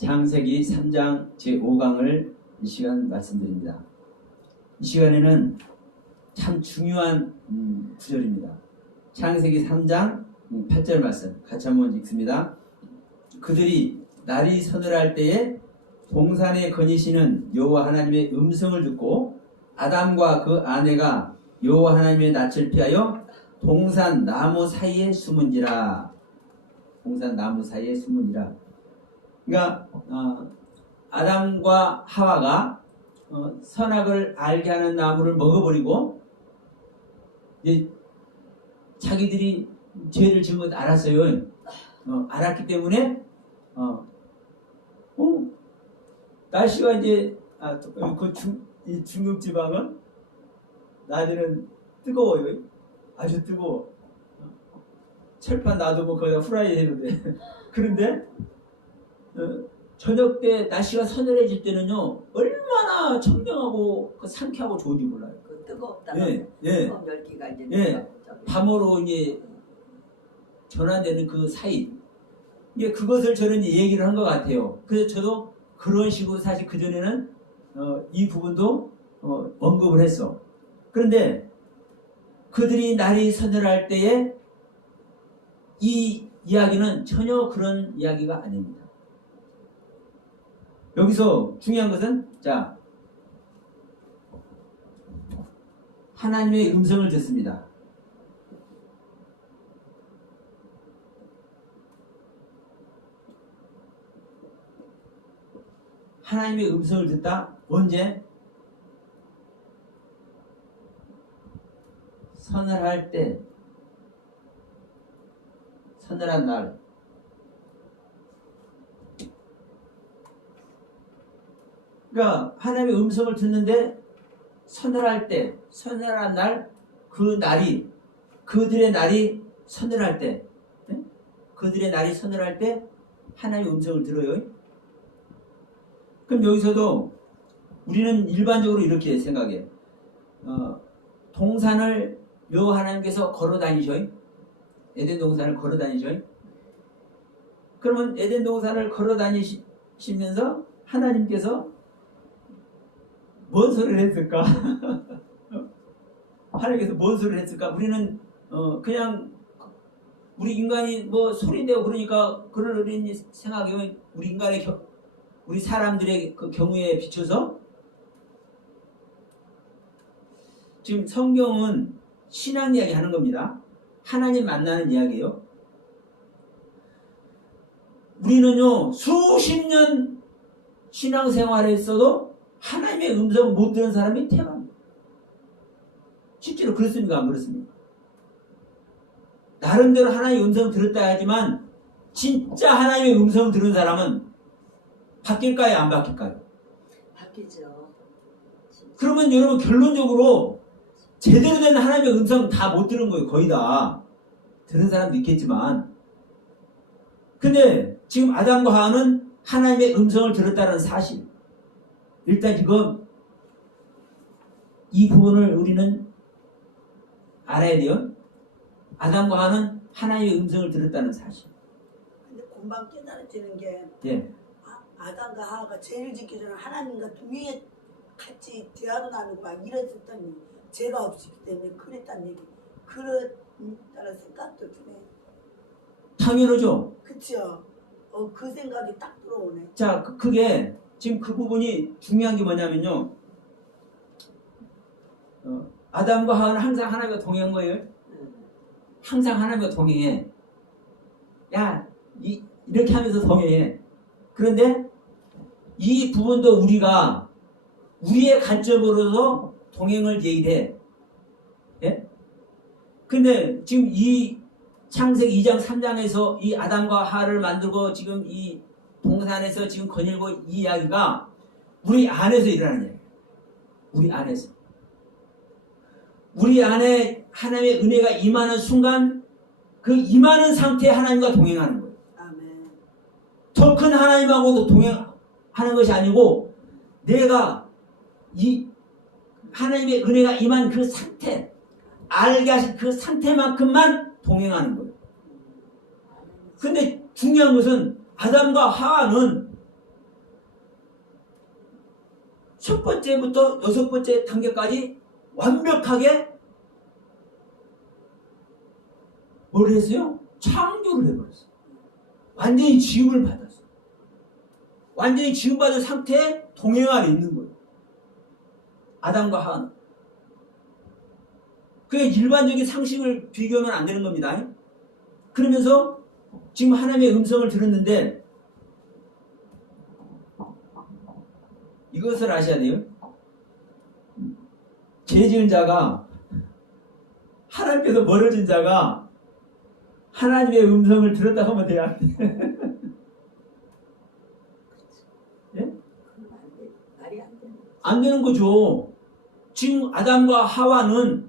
창세기 3장 제5강을 이 시간 말씀드립니다. 이 시간에는 참 중요한 구절입니다. 창세기 3장 8절 말씀 같이 한번 읽습니다. 그들이 날이 서늘할 때에 동산에 거니시는 여호와 하나님의 음성을 듣고 아담과 그 아내가 여호와 하나님의 낯을 피하여 동산 나무 사이에 숨은지라. 동산 나무 사이에 숨은지라. 그러니까 아담과 하와가 선악을 알게 하는 나무를 먹어버리고 이제 자기들이 죄를 지은 것 알았어요. 알았기 때문에 날씨가 이제 이 중국 지방은 낮에는 뜨거워요. 아주 뜨거워. 철판 놔두고 거기다 후라이 해도 돼. 그런데 저녁 때 날씨가 서늘해질 때는요 얼마나 청명하고 상쾌하고 좋은지 몰라요. 그 뜨겁다가 뜨거운 열기가 이제 밤으로 이제 전환되는 그 사이. 이게 그것을 저는 얘기를 한 것 같아요. 그래서 저도 그런 식으로 사실 그 전에는 이 부분도 언급을 했어. 그런데 그들이 날이 서늘할 때에 이 이야기는 전혀 그런 이야기가 아닙니다. 여기서 중요한 것은 자 하나님의 음성을 듣습니다. 하나님의 음성을 듣다. 언제? 서늘할 때, 서늘한 날. 그러니까 하나님의 음성을 듣는데 서늘할 때, 서늘한 날, 그 날이, 그들의 날이 서늘할 때, 그들의 날이 서늘할 때 하나님의 음성을 들어요. 그럼 여기서도 우리는 일반적으로 이렇게 생각해요. 동산을 여호와 하나님께서 걸어 다니셔요. 에덴 동산을 걸어 다니셔요. 그러면 에덴 동산을 걸어 다니시면서 하나님께서 뭔 소리를 했을까? 하나님께서 뭔 소리를 했을까? 우리는 그냥 우리 인간이 뭐 소리 내고 그러니까 그러려니 생각하면 우리 사람들의 그 경우에 비춰서 지금 성경은 신앙 이야기 하는 겁니다. 하나님 만나는 이야기예요. 우리는요 수십 년 신앙생활을 했어도 하나님의 음성을 못 들은 사람이 태반입니다. 실제로 그렇습니까? 안 그렇습니까? 나름대로 하나님의 음성을 들었다 하지만 진짜 하나님의 음성을 들은 사람은 바뀔까요? 안 바뀔까요? 바뀌죠. 그러면 여러분 결론적으로 제대로 된 하나님의 음성 다 못 들은 거예요. 거의 다. 들은 사람도 있겠지만. 근데 지금 아담과 하와는 하나님의 음성을 들었다는 사실. 일단 이 부분을 우리는 알아야 돼요. 아담과 하와는 하나님의 음성을 들었다는 사실. 근데 금방 깨달아지는 게 예. 아담과 하와가 죄를 짓기 전에 하나님과 동행에 같이 대화도 나누고 막 이랬었더니 죄가 없었기 때문에 그랬다는 얘기. 그렇다는 생각도 드네. 당연하죠. 그쵸? 그 생각이 딱 들어오네. 자, 그게 지금 그 부분이 중요한 게 뭐냐면요. 아담과 하와는 항상 하나님과 동행한 거예요. 항상 하나님과 동행해. 야, 이렇게 하면서 동행해. 그런데 이 부분도 우리가 우리의 관점으로서 동행을 얘기해. 예? 근데 지금 이 창세기 2장 3장에서 이 아담과 하와를 만들고 지금 이 동산에서 지금 거닐고 이 이야기가 우리 안에서 일어나는 이야기예요. 우리 안에서. 우리 안에 하나님의 은혜가 임하는 순간 그 임하는 상태에 하나님과 동행하는 거예요. 아멘. 더 큰 하나님하고도 동행하는 것이 아니고 내가 이 하나님의 은혜가 임한 그 상태, 알게 하신 그 상태만큼만 동행하는 거예요. 근데 중요한 것은 아담과 하와는 첫 번째부터 여섯 번째 단계까지 완벽하게 뭘 했어요? 창조를 해버렸어요. 완전히 지음을 받았어요. 완전히 지음받은 상태에 동행 안에 있는 거예요. 아담과 하와는. 그게 일반적인 상식을 비교하면 안 되는 겁니다. 그러면서 지금 하나님의 음성을 들었는데 이것을 아셔야 돼요. 죄 지은 자가 하나님께서 멀어진 자가 하나님의 음성을 들었다 하면 돼야 안 돼. 예? 안 되는 거죠. 지금 아담과 하와는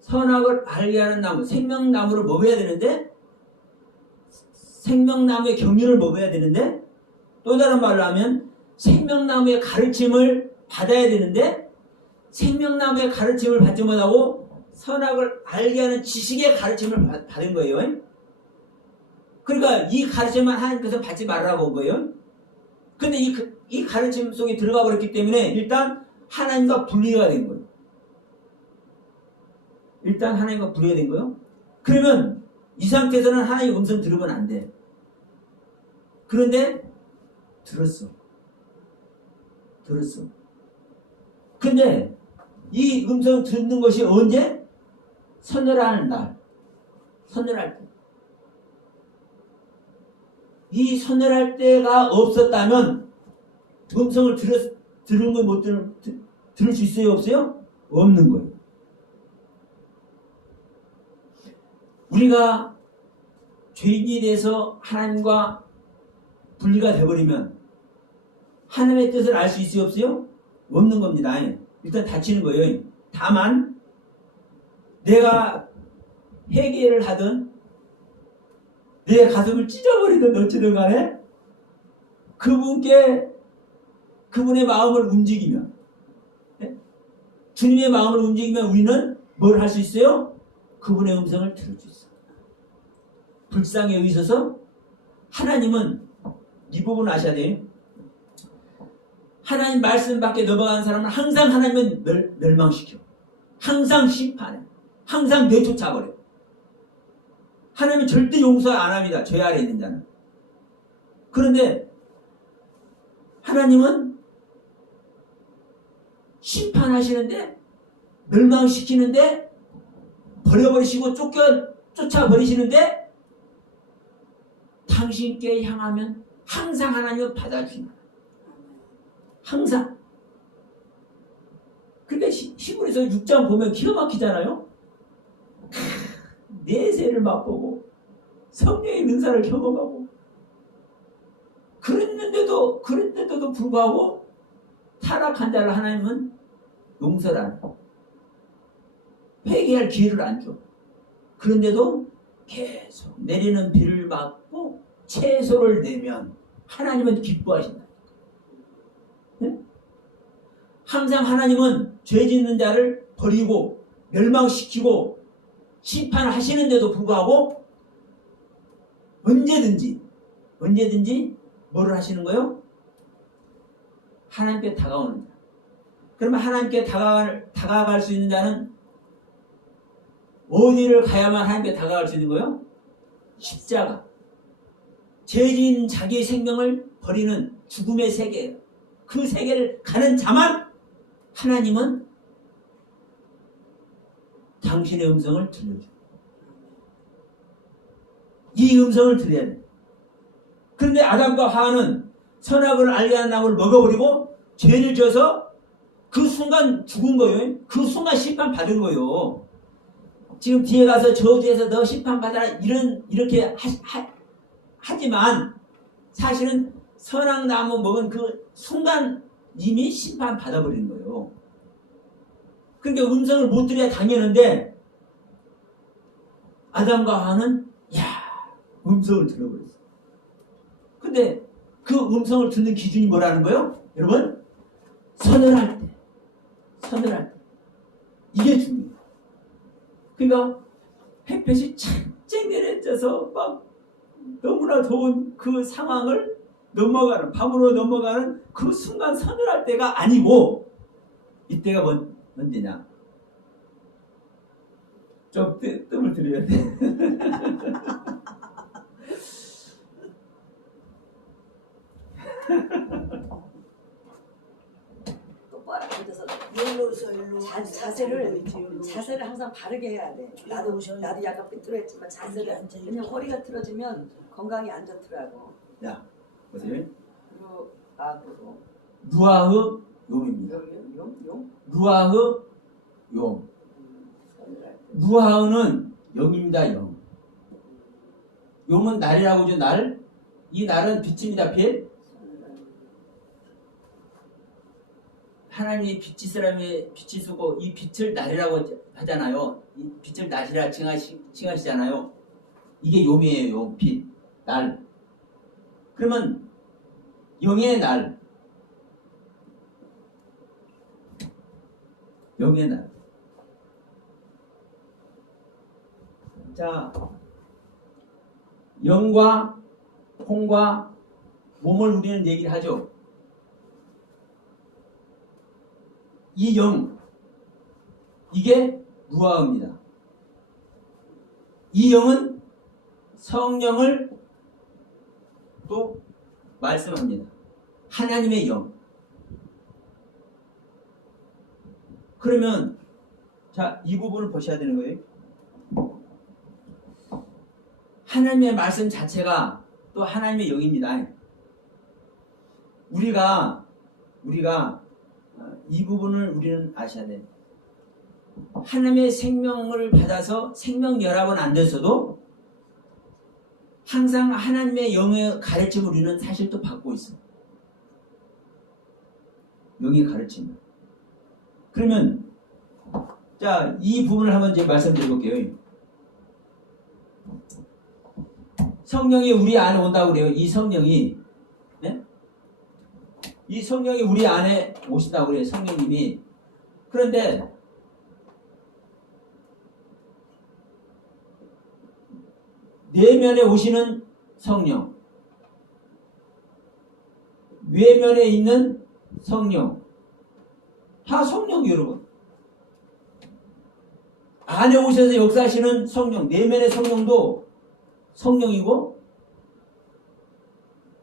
선악을 알게 하는 나무, 생명나무를 먹어야 되는데, 생명나무의 경륜을 먹어야 되는데, 또 다른 말로 하면 생명나무의 가르침을 받아야 되는데, 생명나무의 가르침을 받지 못하고 선악을 알게 하는 지식의 가르침을 받은 거예요. 그러니까 이 가르침만 하나님께서 받지 말라고 한 거예요. 근데 이 가르침 속에 들어가 버렸기 때문에 일단 하나님과 분리가 된 거예요. 일단 하나님과 분리가 된 거예요. 그러면 이 상태에서는 하나님의 음성 들으면 안 돼. 그런데 들었어. 근데 이 음성 듣는 것이 언제? 서늘한 날. 서늘할 때. 이 서늘할 때가 없었다면 음성을 들은 거 못 들을 수 있어요? 없어요? 없는 거예요. 우리가 죄인이 돼서 하나님과 분리가 되어버리면 하나님의 뜻을 알 수 있어요? 없어요? 없는 겁니다. 일단 다치는 거예요. 다만 내가 회개를 하든 내 가슴을 찢어버리든 어찌든 간에 그분의 마음을 움직이면, 주님의 마음을 움직이면 우리는 뭘 할 수 있어요? 그분의 음성을 들을 수 있어요. 불쌍에 의해서 하나님은 이 부분 아셔야 돼요. 하나님 말씀 밖에 넘어가는 사람은 항상 하나님은 멸망시켜. 항상 심판해. 항상 내쫓아버려. 하나님은 절대 용서 안 합니다. 죄 아래 있는 자는. 그런데 하나님은 심판하시는데, 멸망시키는데, 버려버리시고 쫓아버리시는데, 당신께 향하면 항상 하나님은 받아주신다. 항상. 근데 히브리서 6장 보면 기가 막히잖아요. 내세를 맛보고 성령의 은사를 경험하고 그랬는데도 불구하고 타락한 자를 하나님은 용서를 안 해. 회개할 기회를 안 줘. 그런데도 계속 내리는 비를 맞고 채소를 내면 하나님은 기뻐하신다. 네? 항상 하나님은 죄 짓는 자를 버리고 멸망시키고 심판을 하시는데도 불구하고 언제든지 뭐를 하시는 거예요? 하나님께 다가오는 자. 그러면 하나님께 다가갈 수 있는 자는 어디를 가야만 하나님께 다가갈 수 있는 거예요? 십자가. 죄진 자기의 생명을 버리는 죽음의 세계예요. 그 세계를 가는 자만 하나님은 당신의 음성을 들려줘요. 이 음성을 들어야 돼. 그런데 아담과 하와는 선악을 알게 하는 나무를 먹어버리고 죄를 져서 그 순간 죽은 거예요. 그 순간 심판 받은 거예요. 지금 뒤에 가서 저주에서 너 심판 받아라 이렇게 하지만 사실은 선악나무 먹은 그 순간 이미 심판 받아버린 거예요. 그러니까 음성을 못 들어야 당연한데 아담과 하와는 음성을 들어버렸어요. 근데 그 음성을 듣는 기준이 뭐라는 거예요? 여러분, 서늘할 때. 이게 중요해요. 그러니까 햇볕이 착 내려져서 막 너무나 더운 그 상황을 넘어가는 밤으로 넘어가는 그 순간 서늘할 때가 아니고 이때가 언제냐? 좀 뜸을 들여야 돼. 똑바로 앉아서 일로서 일로 자세를 항상 바르게 해야 돼. 나도 약간 삐뚤어했지만 자세를 왜냐면 허리가 틀어지면 건강이 안 좋더라고. 야, 보세요. 그리고 앞으로 루아흐 용입니다. 용. 루아흐 용. 루아흐는 영입니다. 영. 용은 날이라고 하죠. 날. 이 날은 빛입니다. 빛. 하나님이 빛이 쓰고 이 빛을 날이라고 하잖아요. 이 빛을 날이라 칭하시잖아요. 이게 용이에요. 용, 빛, 날. 그러면 영의 날. 영의 날. 자, 영과 홍과 몸을 우리는 얘기를 하죠. 이 영, 이게 루아흐입니다. 이 영은 성령을 또 말씀합니다. 하나님의 영. 그러면 자, 이 부분을 보셔야 되는 거예요. 하나님의 말씀 자체가 또 하나님의 영입니다. 우리가 이 부분을 우리는 아셔야 돼요. 하나님의 생명을 받아서 생명연합은 안 됐어도 항상 하나님의 영의 가르침을 우리는 사실 또 받고 있어요. 영의 가르침. 그러면 자, 이 부분을 한번 이제 말씀드려볼게요. 성령이 우리 안에 온다고 그래요. 이 성령이, 네? 이 성령이 우리 안에 오신다고 그래요. 성령님이. 그런데 내면에 오시는 성령, 외면에 있는 성령, 다 성령 여러분. 안에 오셔서 역사하시는 성령, 내면의 성령도 성령이고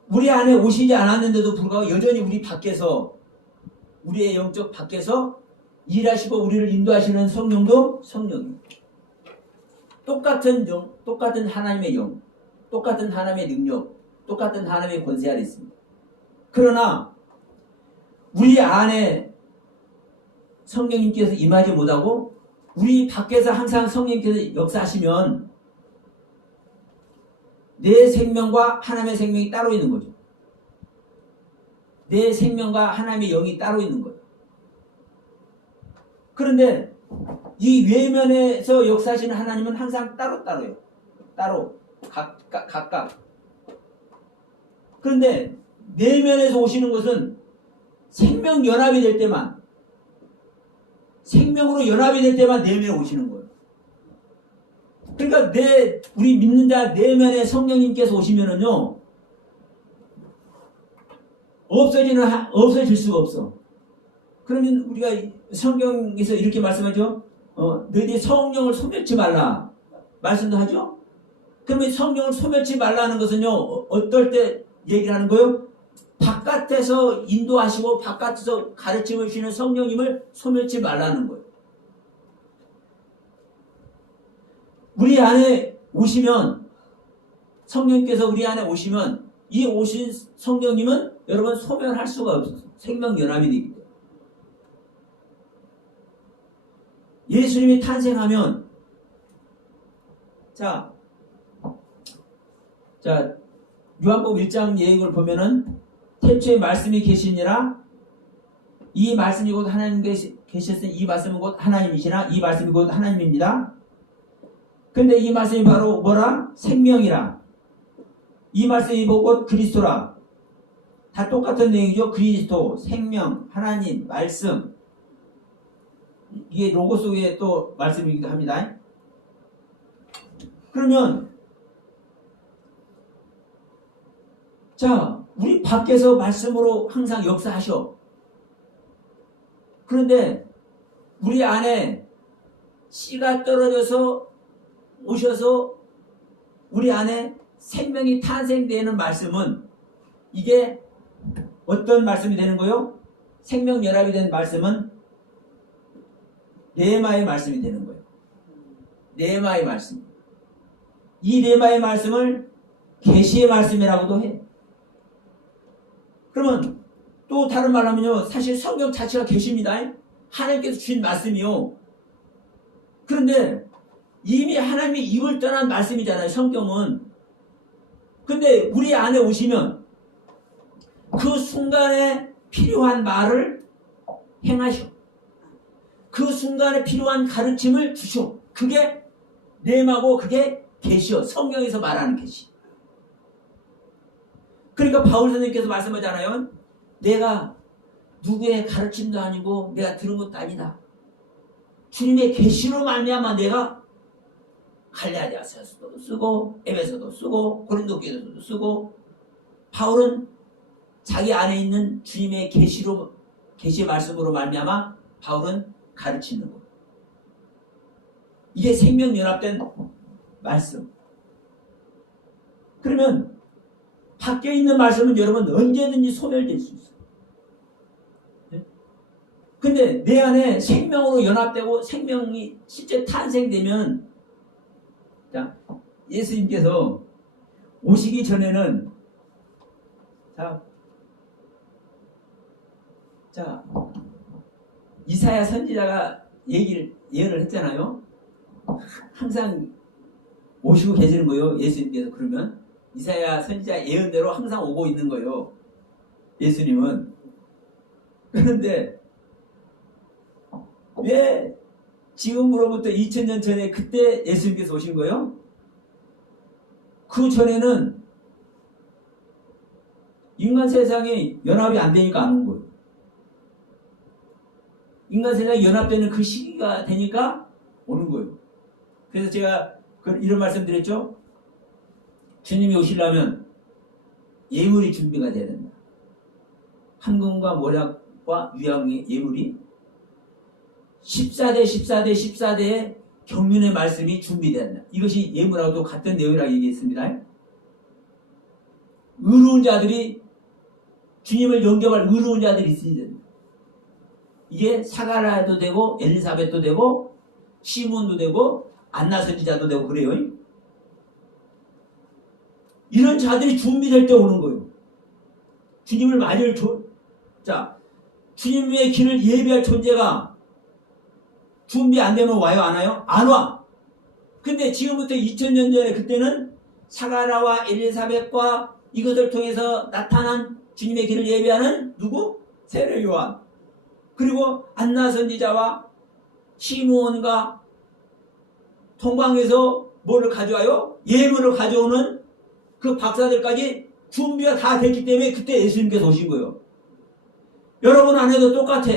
우리 안에 오시지 않았는데도 불구하고 여전히 우리 밖에서 우리의 영적 밖에서 일하시고 우리를 인도하시는 성령도 성령입니다. 똑같은 영, 똑같은 하나님의 영, 똑같은 하나님의 능력, 똑같은 하나님의 권세 아래 있습니다. 그러나 우리 안에 성령님께서 임하지 못하고 우리 밖에서 항상 성령님께서 역사하시면 내 생명과 하나님의 생명이 따로 있는 거죠. 내 생명과 하나님의 영이 따로 있는 거예요. 그런데 이 외면에서 역사하시는 하나님은 항상 따로따로예요. 따로 각각. 그런데 내면에서 오시는 것은 생명 연합이 될 때만, 생명으로 연합이 될 때만 내면에 오시는 거예요. 그러니까 우리 믿는 자 내면에 성령님께서 오시면은요, 없어질 수가 없어. 그러면 우리가 성경에서 이렇게 말씀하죠. 너희들이 성령을 소멸치 말라. 말씀도 하죠. 그러면 성령을 소멸치 말라는 것은요, 어떨 때 얘기를 하는 거예요? 바깥에서 인도하시고 바깥에서 가르침을 주시는 성령님을 소멸치 말라는 거예요. 우리 안에 오시면, 성령님께서 우리 안에 오시면 이 오신 성령님은 여러분 소멸할 수가 없어요. 생명연합이 되기 때문에. 예수님이 탄생하면 자 요한복음 1장 예언을 보면은 태초에 말씀이 계시니라 이 말씀이 곧 하나님께서 계셨으니 이 말씀은 곧 하나님이시나 이 말씀이 곧 하나님입니다. 근데 이 말씀이 바로 뭐라? 생명이라. 이 말씀이 곧 그리스도라. 다 똑같은 내용이죠. 그리스도, 생명, 하나님, 말씀. 이게 로고스 외에 또 말씀이기도 합니다. 그러면 자, 우리 밖에서 말씀으로 항상 역사하셔. 그런데 우리 안에 씨가 떨어져서 오셔서 우리 안에 생명이 탄생되는 말씀은 이게 어떤 말씀이 되는 거요? 생명 연합이 된 말씀은 레마의 말씀이 되는 거예요. 레마의 말씀. 이 레마의 말씀을 계시의 말씀이라고도 해. 그러면 또 다른 말로 하면요, 사실 성경 자체가 계시입니다. 하나님께서 주신 말씀이요. 그런데 이미 하나님이 입을 떠난 말씀이잖아요, 성경은. 근데 우리 안에 오시면 그 순간에 필요한 말을 행하셔. 그 순간에 필요한 가르침을 주셔. 그게 레마고 그게 계시요. 성경에서 말하는 계시. 그러니까 바울 선생님께서 말씀하잖아요. 내가 누구의 가르침도 아니고 내가 들은 것도 아니다. 주님의 계시로 말미암아 내가 갈라디아서도 쓰고 에베소도 쓰고 고린도교서도 쓰고 바울은 자기 안에 있는 주님의 계시로 계시의 말씀으로 말미암아 바울은 가르치는 것. 이게 생명연합된 말씀. 그러면 밖에 있는 말씀은 여러분 언제든지 소멸될 수 있어요. 근데 내 안에 생명으로 연합되고 생명이 실제 탄생되면, 자, 예수님께서 오시기 전에는 자 이사야 선지자가 예언을 했잖아요. 항상 오시고 계시는 거예요. 예수님께서. 그러면 이사야 선지자 예언대로 항상 오고 있는 거예요. 예수님은. 그런데 왜 지금으로부터 2000년 전에 그때 예수님께서 오신 거예요? 그 전에는 인간 세상이 연합이 안 되니까 안 온 거예요. 인간 세상이 연합되는 그 시기가 되니까 오는 거예요. 그래서 제가 이런 말씀 드렸죠. 주님이 오시려면 예물이 준비가 돼야 된다. 황금과 모략과 유향의 예물이 14대 14대 14대의 경륜의 말씀이 준비된다. 이것이 예물하고도 같은 내용이라고 얘기했습니다. 의로운 자들이 주님을 영접할 의로운 자들이 있어야 된다. 이게 사가랴도 되고 엘리사벳도 되고 시몬도 되고 안나 선지자도 되고 그래요. 이런 자들이 준비될 때 오는 거예요. 주님을 맞을 자, 주님의 길을 예비할 존재가 준비 안 되면 와요, 안 와요? 안 와. 근데 지금부터 2000년 전에 그때는 사가랴와 엘리사벳과 이것을 통해서 나타난 주님의 길을 예비하는 누구? 세례 요한. 그리고 안나 선지자와 시므온과 동방에서 뭐를 가져와요? 예물을 가져오는 그 박사들까지 준비가 다 됐기 때문에 그때 예수님께서 오신 거예요. 여러분 안에도 똑같아.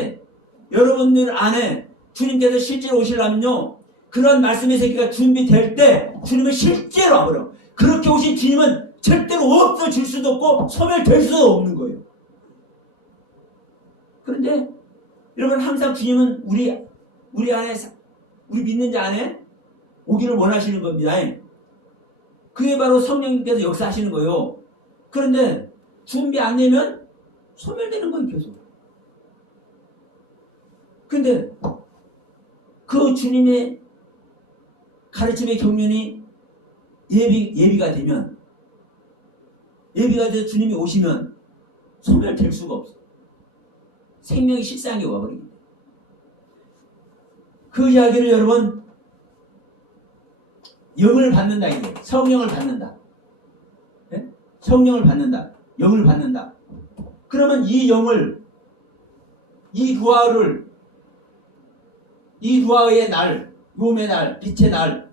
여러분들 안에 주님께서 실제로 오시려면요, 그런 말씀의 세계가 준비될 때 주님은 실제로 와버려. 그렇게 오신 주님은 절대로 없어질 수도 없고 소멸될 수도 없는 거예요. 그런데 여러분 항상 주님은 우리 안에, 우리 믿는 자 안에 오기를 원하시는 겁니다. 그게 바로 성령님께서 역사하시는 거예요. 그런데 준비 안 되면 소멸되는 거예요, 계속. 근데 그 주님의 가르침의 경륜이 예비가 되면, 예비가 돼서 주님이 오시면 소멸될 수가 없어. 생명이 실상이 와버립니다. 그 이야기를 여러분, 영을 받는다, 이게. 성령을 받는다. 네? 성령을 받는다. 영을 받는다. 그러면 이 영을, 이 루아의 날, 롬의 날, 빛의 날,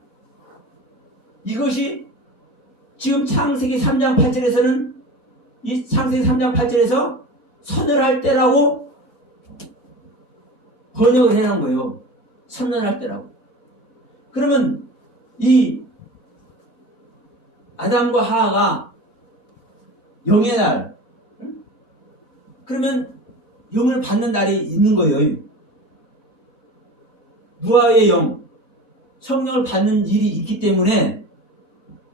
이것이 지금 창세기 3장 8절에서는 이 창세기 3장 8절에서 선언할 때라고 번역을 해놓은 거예요. 선언할 때라고. 그러면 이 아담과 하하가 영의 날, 그러면 영을 받는 날이 있는 거예요. 무아의 영, 성령을 받는 일이 있기 때문에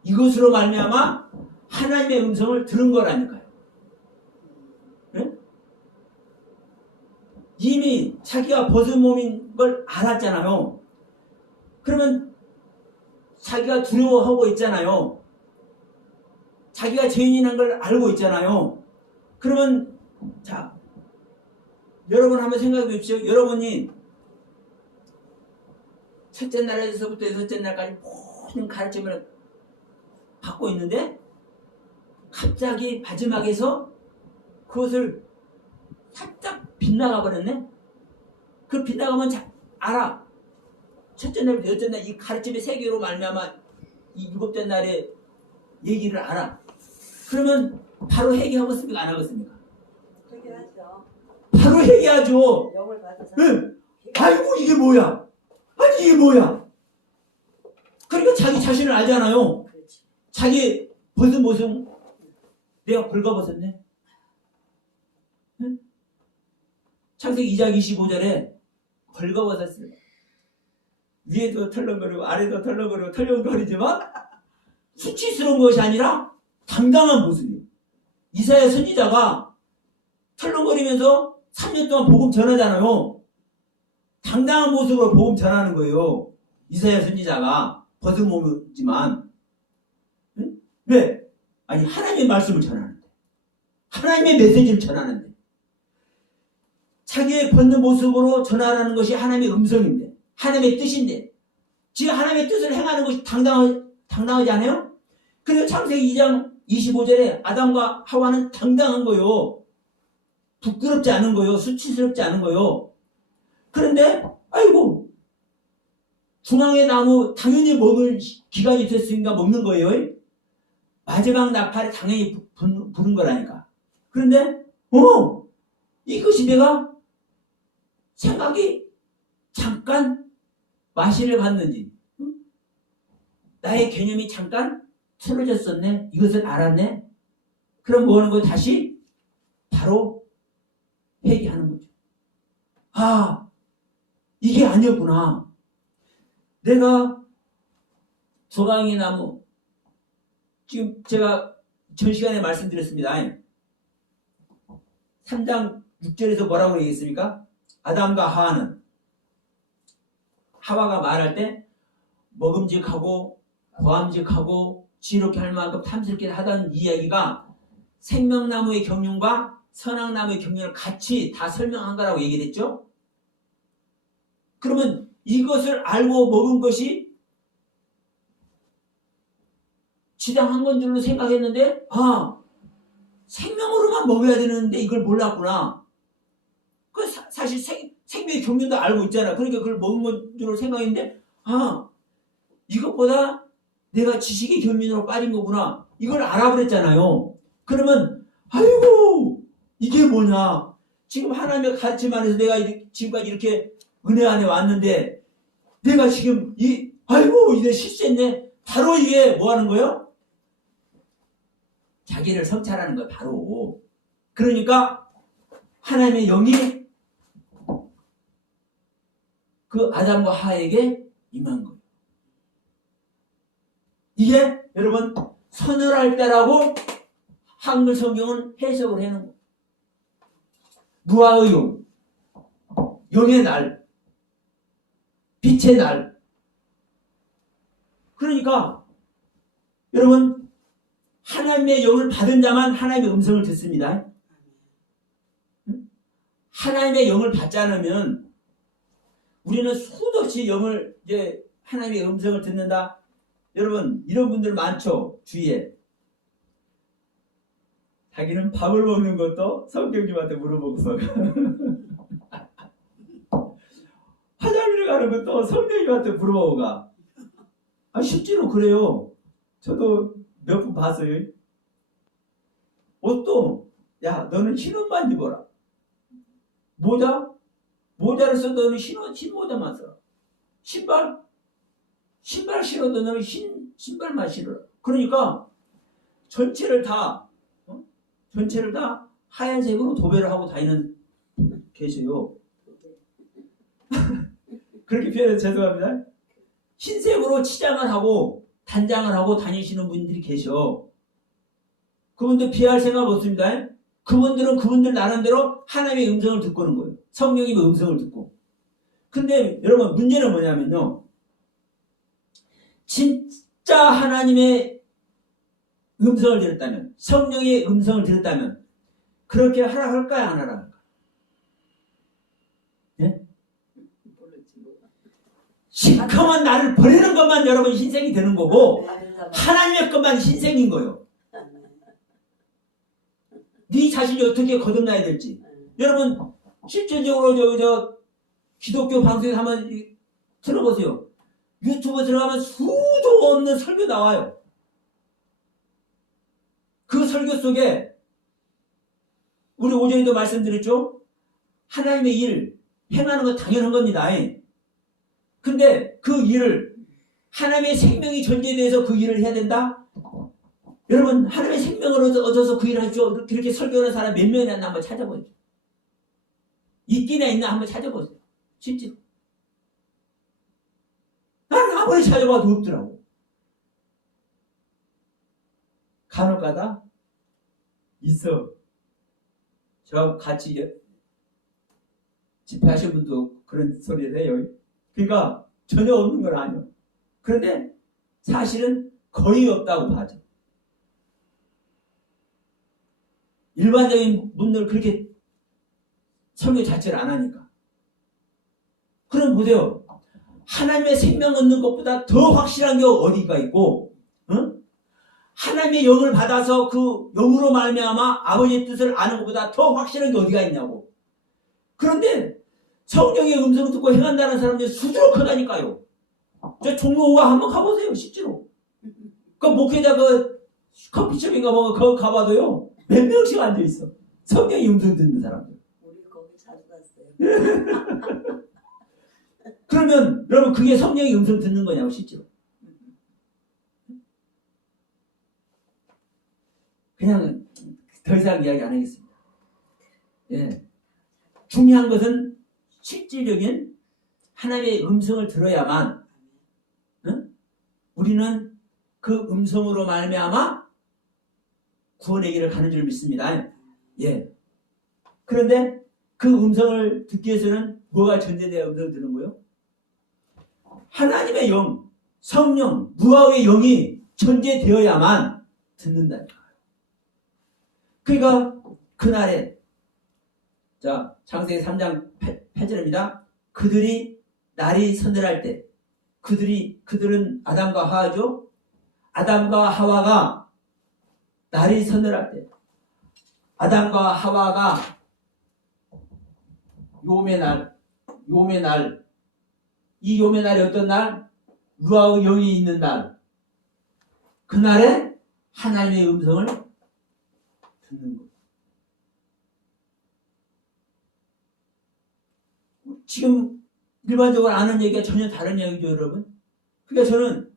이것으로 말미암아 하나님의 음성을 들은 거라니까요. 네? 이미 자기가 벗은 몸인 걸 알았잖아요. 그러면 자기가 두려워하고 있잖아요. 자기가 죄인이라는 걸 알고 있잖아요. 그러면 자, 여러분 한번 생각해 보십시오. 여러분이 첫째 날에서부터 여섯째 날까지 모든 가르침을 받고 있는데 갑자기 마지막에서 그것을 살짝 빗나가 버렸네. 그 빗나가면 알아. 첫째 날부터 여섯째 날 이 가르침의 세계로 말미암아 이 일곱째 날의 얘기를 알아. 그러면 바로 회개하겠습니까? 안 하겠습니까? 회개하죠. 바로 회개하죠. 영을 받아서. 응. 아이고 이게 뭐야? 아니 이게 뭐야? 그러니까 자기 자신을 알잖아요. 그렇지. 자기 벗은 모습 내가 벌거벗었네. 응? 창세기 2장 25절에 벌거벗었어요. 위에도 털렁거리고 아래도 털렁거리고 털렁거리지만 수치스러운 것이 아니라 당당한 모습이에요. 이사야 선지자가 털렁거리면서 3년 동안 복음 전하잖아요. 당당한 모습으로 복음 전하는 거예요. 이사야 선지자가 벗은 몸이지만 응? 왜? 아니 하나님의 말씀을 전하는데 하나님의 메시지를 전하는데 자기의 벗는 모습으로 전하라는 것이 하나님의 음성인데 하나님의 뜻인데 지금 하나님의 뜻을 행하는 것이 당당하지 않아요? 그래서 창세기 2장 25절에 아담과 하와는 당당한 거요. 부끄럽지 않은 거요. 수치스럽지 않은 거요. 그런데 아이고 중앙의 나무 당연히 먹을 기간이 됐으니까 먹는 거예요. 마지막 나팔에 당연히 부른 거라니까. 그런데 이것이 내가 생각이 잠깐 마신을 갔는지 나의 개념이 잠깐 틀어졌었네. 이것을 알았네. 그럼 뭐 하는 거예요? 다시 바로 회개하는 거죠. 아 이게 아니었구나. 내가 조강의 나무 지금 제가 전 시간에 말씀드렸습니다. 3장 6절에서 뭐라고 얘기했습니까? 아담과 하와가 말할 때 먹음직하고 고함직하고 지혜롭게 할 만큼 탐스럽게 하던 이야기가 생명나무의 경륜과 선악나무의 경륜을 같이 다 설명한 거라고 얘기를 했죠. 그러면 이것을 알고 먹은 것이 지당한 건 줄로 생각했는데 생명으로만 먹어야 되는데 이걸 몰랐구나. 그 사실 생명의 경륜도 알고 있잖아. 그러니까 그걸 먹은 건 줄로 생각했는데 이것보다 내가 지식의 경륜으로 빠진 거구나. 이걸 알아버렸잖아요. 그러면 아이고 이게 뭐냐. 지금 하나님의 가르침 안에서 내가 지금까지 이렇게 은혜 안에 왔는데 내가 지금 아이고 이제 실수했네. 바로 이게 뭐 하는 거예요? 자기를 성찰하는 거예요. 바로. 그러니까 하나님의 영이 그 아담과 하와에게 임한 거예요. 이게 여러분 서늘할 때라고 한글 성경은 해석을 해놓은 거예요. 무아의 영, 영의 날, 빛의 날. 그러니까 여러분 하나님의 영을 받은 자만 하나님의 음성을 듣습니다. 하나님의 영을 받지 않으면 우리는 수도 없이 영을 이제 하나님의 음성을 듣는다. 여러분 이런 분들 많죠. 주위에. 자기는 밥을 먹는 것도 성경님한테 물어보고서 화장실 가는 것도 성경님한테 물어보고 가. 실제로 그래요. 저도 몇 분 봤어요. 옷도 야 너는 흰 옷만 입어라. 모자를 써도 너는 흰 모자만 써라. 신발 신어도 너는 흰 신발만 신어라. 그러니까 전체를 다 하얀색으로 도배를 하고 다니는 계셔요. 그렇게 표현해서 죄송합니다. 흰색으로 치장을 하고 단장을 하고 다니시는 분들이 계셔. 그분들 비할 생각 없습니다. 그분들은 그분들 나름대로 하나님의 음성을 듣고는 거예요. 성령의 음성을 듣고. 근데 여러분 문제는 뭐냐면요. 진짜 하나님의 음성을 들었다면, 성령의 음성을 들었다면 그렇게 하라 할까요? 안 하라 할까요? 예? 시커먼 나를 버리는 것만 여러분 희생이 되는 거고 하나님의 것만 희생인 거예요. 네 자신이 어떻게 거듭나야 될지. 여러분 실질적으로 저 기독교 방송에서 한번 들어보세요. 유튜브 들어가면 수도 없는 설교 나와요. 그 설교 속에 우리 오전에도 말씀드렸죠. 하나님의 일 행하는 건 당연한 겁니다. 근데 그 일을 하나님의 생명이 전제돼서 그 일을 해야 된다? 여러분 하나님의 생명을 얻어서 그 일을 하죠. 그렇게 설교하는 사람 몇 명이나 있나 한번 찾아보세요. 있기나 있나 한번 찾아보세요. 실제로. 나는 아무리 찾아봐도 없더라고. 간혹가다 있어. 저하고 같이 집회하신 분도 그런 소리를 해요. 그러니까 전혀 없는 건 아니에요. 그런데 사실은 거의 없다고 봐죠. 일반적인 분들 그렇게 설교 자체를 안 하니까. 그럼 보세요. 하나님의 생명 얻는 것보다 더 확실한 게 어디가 있고, 응? 하나님의 영을 받아서 그 영으로 말미암아 아버지의 뜻을 아는 것보다 더 확실한 게 어디가 있냐고. 그런데 성령의 음성을 듣고 행한다는 사람들이 수두룩하다니까요. 저 종로 5가 한번 가보세요. 실제로. 그 목회자 그 커피숍인가 뭐 거기 가봐도요. 몇 명씩 앉아있어. 성령의 음성 듣는 사람들. 우리 거기 자주 갔어요. 그러면 여러분 그게 성령의 음성 듣는 거냐고 실제로. 그냥 더 이상 이야기 안 하겠습니다. 예. 중요한 것은 실질적인 하나님의 음성을 들어야만 우리는 그 음성으로 말미암아 구원의 길을 가는 줄 믿습니다. 예. 그런데 그 음성을 듣기 위해서는 뭐가 전제되어 음성을 듣는 거예요? 하나님의 영, 성령, 무화의 영이 전제되어야만 듣는다니까요. 그러니까 그날에 자 창세기 3장 8절입니다. 그들이 날이 서늘할 때 그들은 아담과 하와죠. 아담과 하와가 날이 서늘할 때 아담과 하와가 요음의 날 이 요음의 날이 어떤 날? 루아의 영이 있는 날. 그날에 하나님의 음성을 듣는 것. 지금 일반적으로 아는 얘기가 전혀 다른 얘기죠, 여러분. 그러니까 저는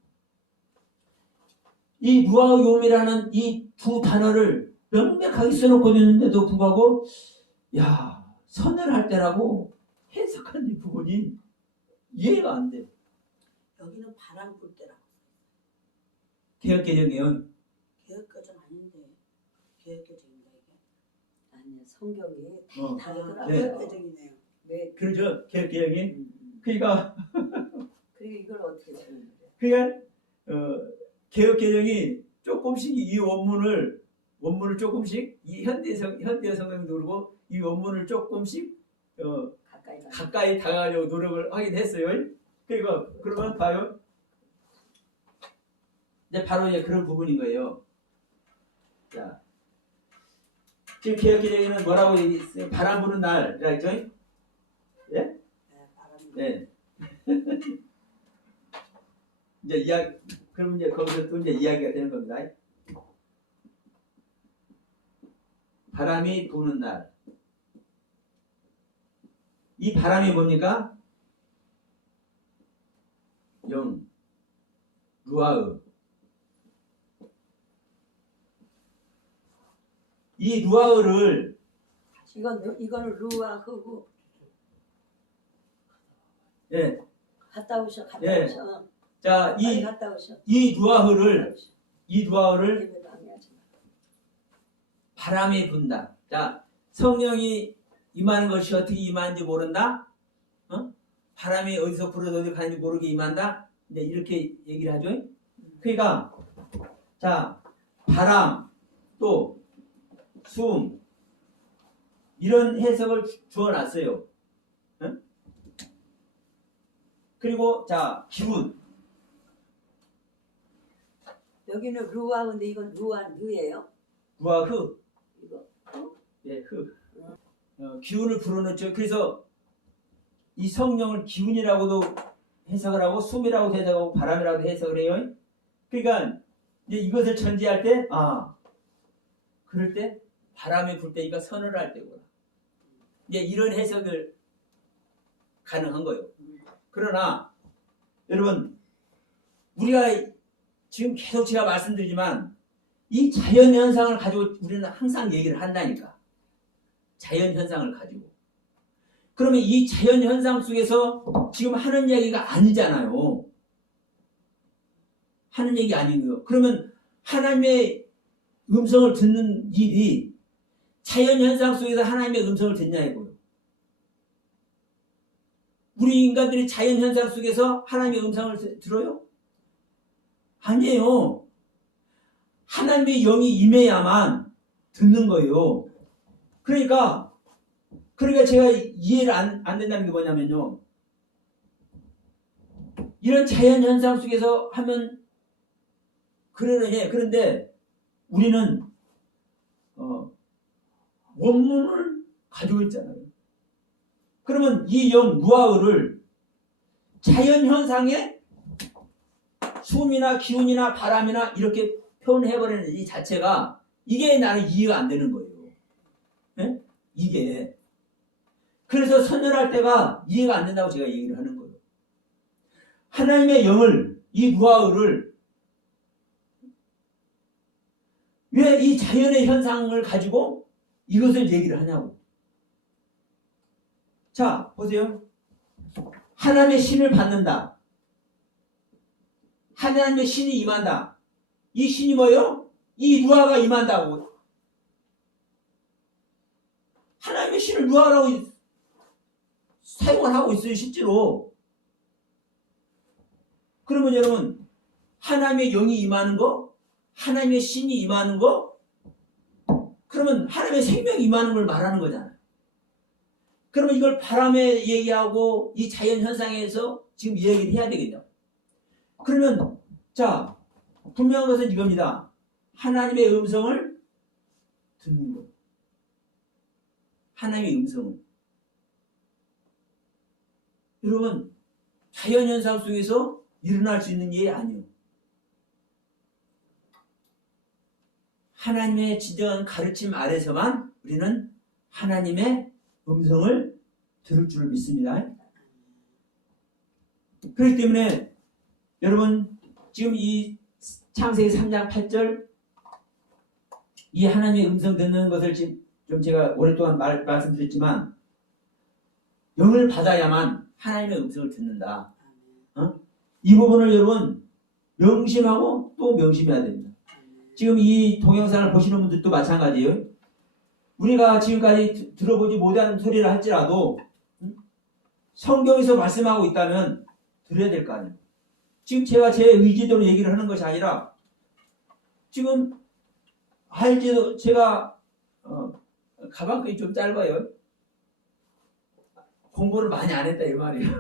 이 루아의 요음이라는 이 두 단어를 명백하게 써놓고 있는데도 불구하고 야, 서늘할 때라고 해석한 이 부분이 이해가 안 돼. 여기는 바람 불 때라고. 개혁개정이요. 개혁개정 아닌데 개혁개정인가 이게? 아니요, 성경이 어. 다르더라고요. 네. 개혁개정이네요. 네. 그러죠, 개혁개정이. 그러니까 그리고 이걸 어떻게 쓰는 거예요? 그러니까 개혁개정이 조금씩 이 원문을 조금씩 이 현대 성경도 그러고 이 원문을 조금씩 가까이 다가가려고 노력을 하긴 했어요. 그러니까 그러면 봐요. 이제 바로 이제 그런 부분인 거예요. 자, 지금 개혁개정에는 뭐라고 얘기했어요? 바람 부는 날이라 했죠? 예? 네, 바람. 네. 이제 그러면 이제 거기서 또 이제 이야기가 되는 겁니다. 바람이 부는 날. 이 바람이 뭡니까? 영, 루아의. 이 루아의를 이거는 루와 흐고 예. 갔다 오셔. 예. 오셔. 자, 빨리 갔다 오셔. 이 누아흐를 갔다 오셔. 예배 방해하지 마. 바람이 분다. 자, 성령이 임하는 것이 어떻게 임하는지 모른다? 바람이 어디서 불어서 어디 가는지 모르게 임한다? 이제 이렇게 얘기를 하죠. 그러니까, 자, 바람, 또, 숨, 이런 해석을 주어놨어요. 그리고, 자, 기운. 여기는 루와 근데 이건 루와 느예요. 루아흐. 이거 예, 기운을 불어넣죠. 그래서 이 성령을 기운이라고도 해석을 하고 숨이라고도 해석하고 바람이라고도 해석을 해요. 그러니까 이제 이것을 전제할 때, 그럴 때 바람이 불 때니까 선을 할 때구나. 이제 이런 해석을 가능한 거예요. 그러나 여러분, 우리가 지금 계속 제가 말씀드리지만 이 자연현상을 가지고 우리는 항상 얘기를 한다니까. 자연현상을 가지고. 그러면 이 자연현상 속에서 지금 하는 얘기가 아니잖아요. 하는 얘기 아니고요. 그러면 하나님의 음성을 듣는 일이 자연현상 속에서 하나님의 음성을 듣냐 이거예요. 우리 인간들이 자연현상 속에서 하나님의 음성을 들어요? 아니에요. 하나님의 영이 임해야만 듣는 거예요. 그러니까 제가 이해를 안 된다는 게 뭐냐면요. 이런 자연현상 속에서 하면 그러는 해. 그런데 우리는 원문을 가지고 있잖아요. 그러면 이 영 루아흐를 자연현상에 숨이나 기운이나 바람이나 이렇게 표현해버리는 이 자체가 이게 나는 이해가 안 되는 거예요. 네? 이게. 그래서 선언할 때가 이해가 안 된다고 제가 얘기를 하는 거예요. 하나님의 영을, 이 루아흐를 왜 이 자연의 현상을 가지고 이것을 얘기를 하냐고. 자, 보세요. 하나님의 신을 받는다. 하나님의 신이 임한다. 이 신이 뭐예요? 이 루아가 임한다고. 하나님의 신을 루아라고 사용을 하고 있어요, 실제로. 그러면 여러분, 하나님의 영이 임하는 거, 하나님의 신이 임하는 거, 그러면 하나님의 생명이 임하는 걸 말하는 거잖아요. 그러면 이걸 바람에 얘기하고 이 자연 현상에서 지금 얘기를 해야 되겠죠. 그러면 자, 분명한 것은 이겁니다. 하나님의 음성을 듣는 것. 하나님의 음성을. 여러분, 자연현상 속에서 일어날 수 있는 일이 아니에요. 하나님의 진정한 가르침 아래서만 우리는 하나님의 음성을 들을 줄 믿습니다. 그렇기 때문에 여러분, 지금 이 창세기 3장 8절 이 하나님의 음성 듣는 것을 지금 좀 제가 오랫동안 말씀드렸지만 영을 받아야만 하나님의 음성을 듣는다. 이 부분을 여러분 명심하고 또 명심해야 됩니다. 지금 이 동영상을 보시는 분들도 마찬가지예요. 우리가 지금까지 들어보지 못한 소리를 할지라도 성경에서 말씀하고 있다면 들어야 될 거 아니에요. 지금 제가 제 의지대로 얘기를 하는 것이 아니라 지금 알지도 제가 가방끈이 좀 짧아요. 공부를 많이 안 했다 이 말이에요.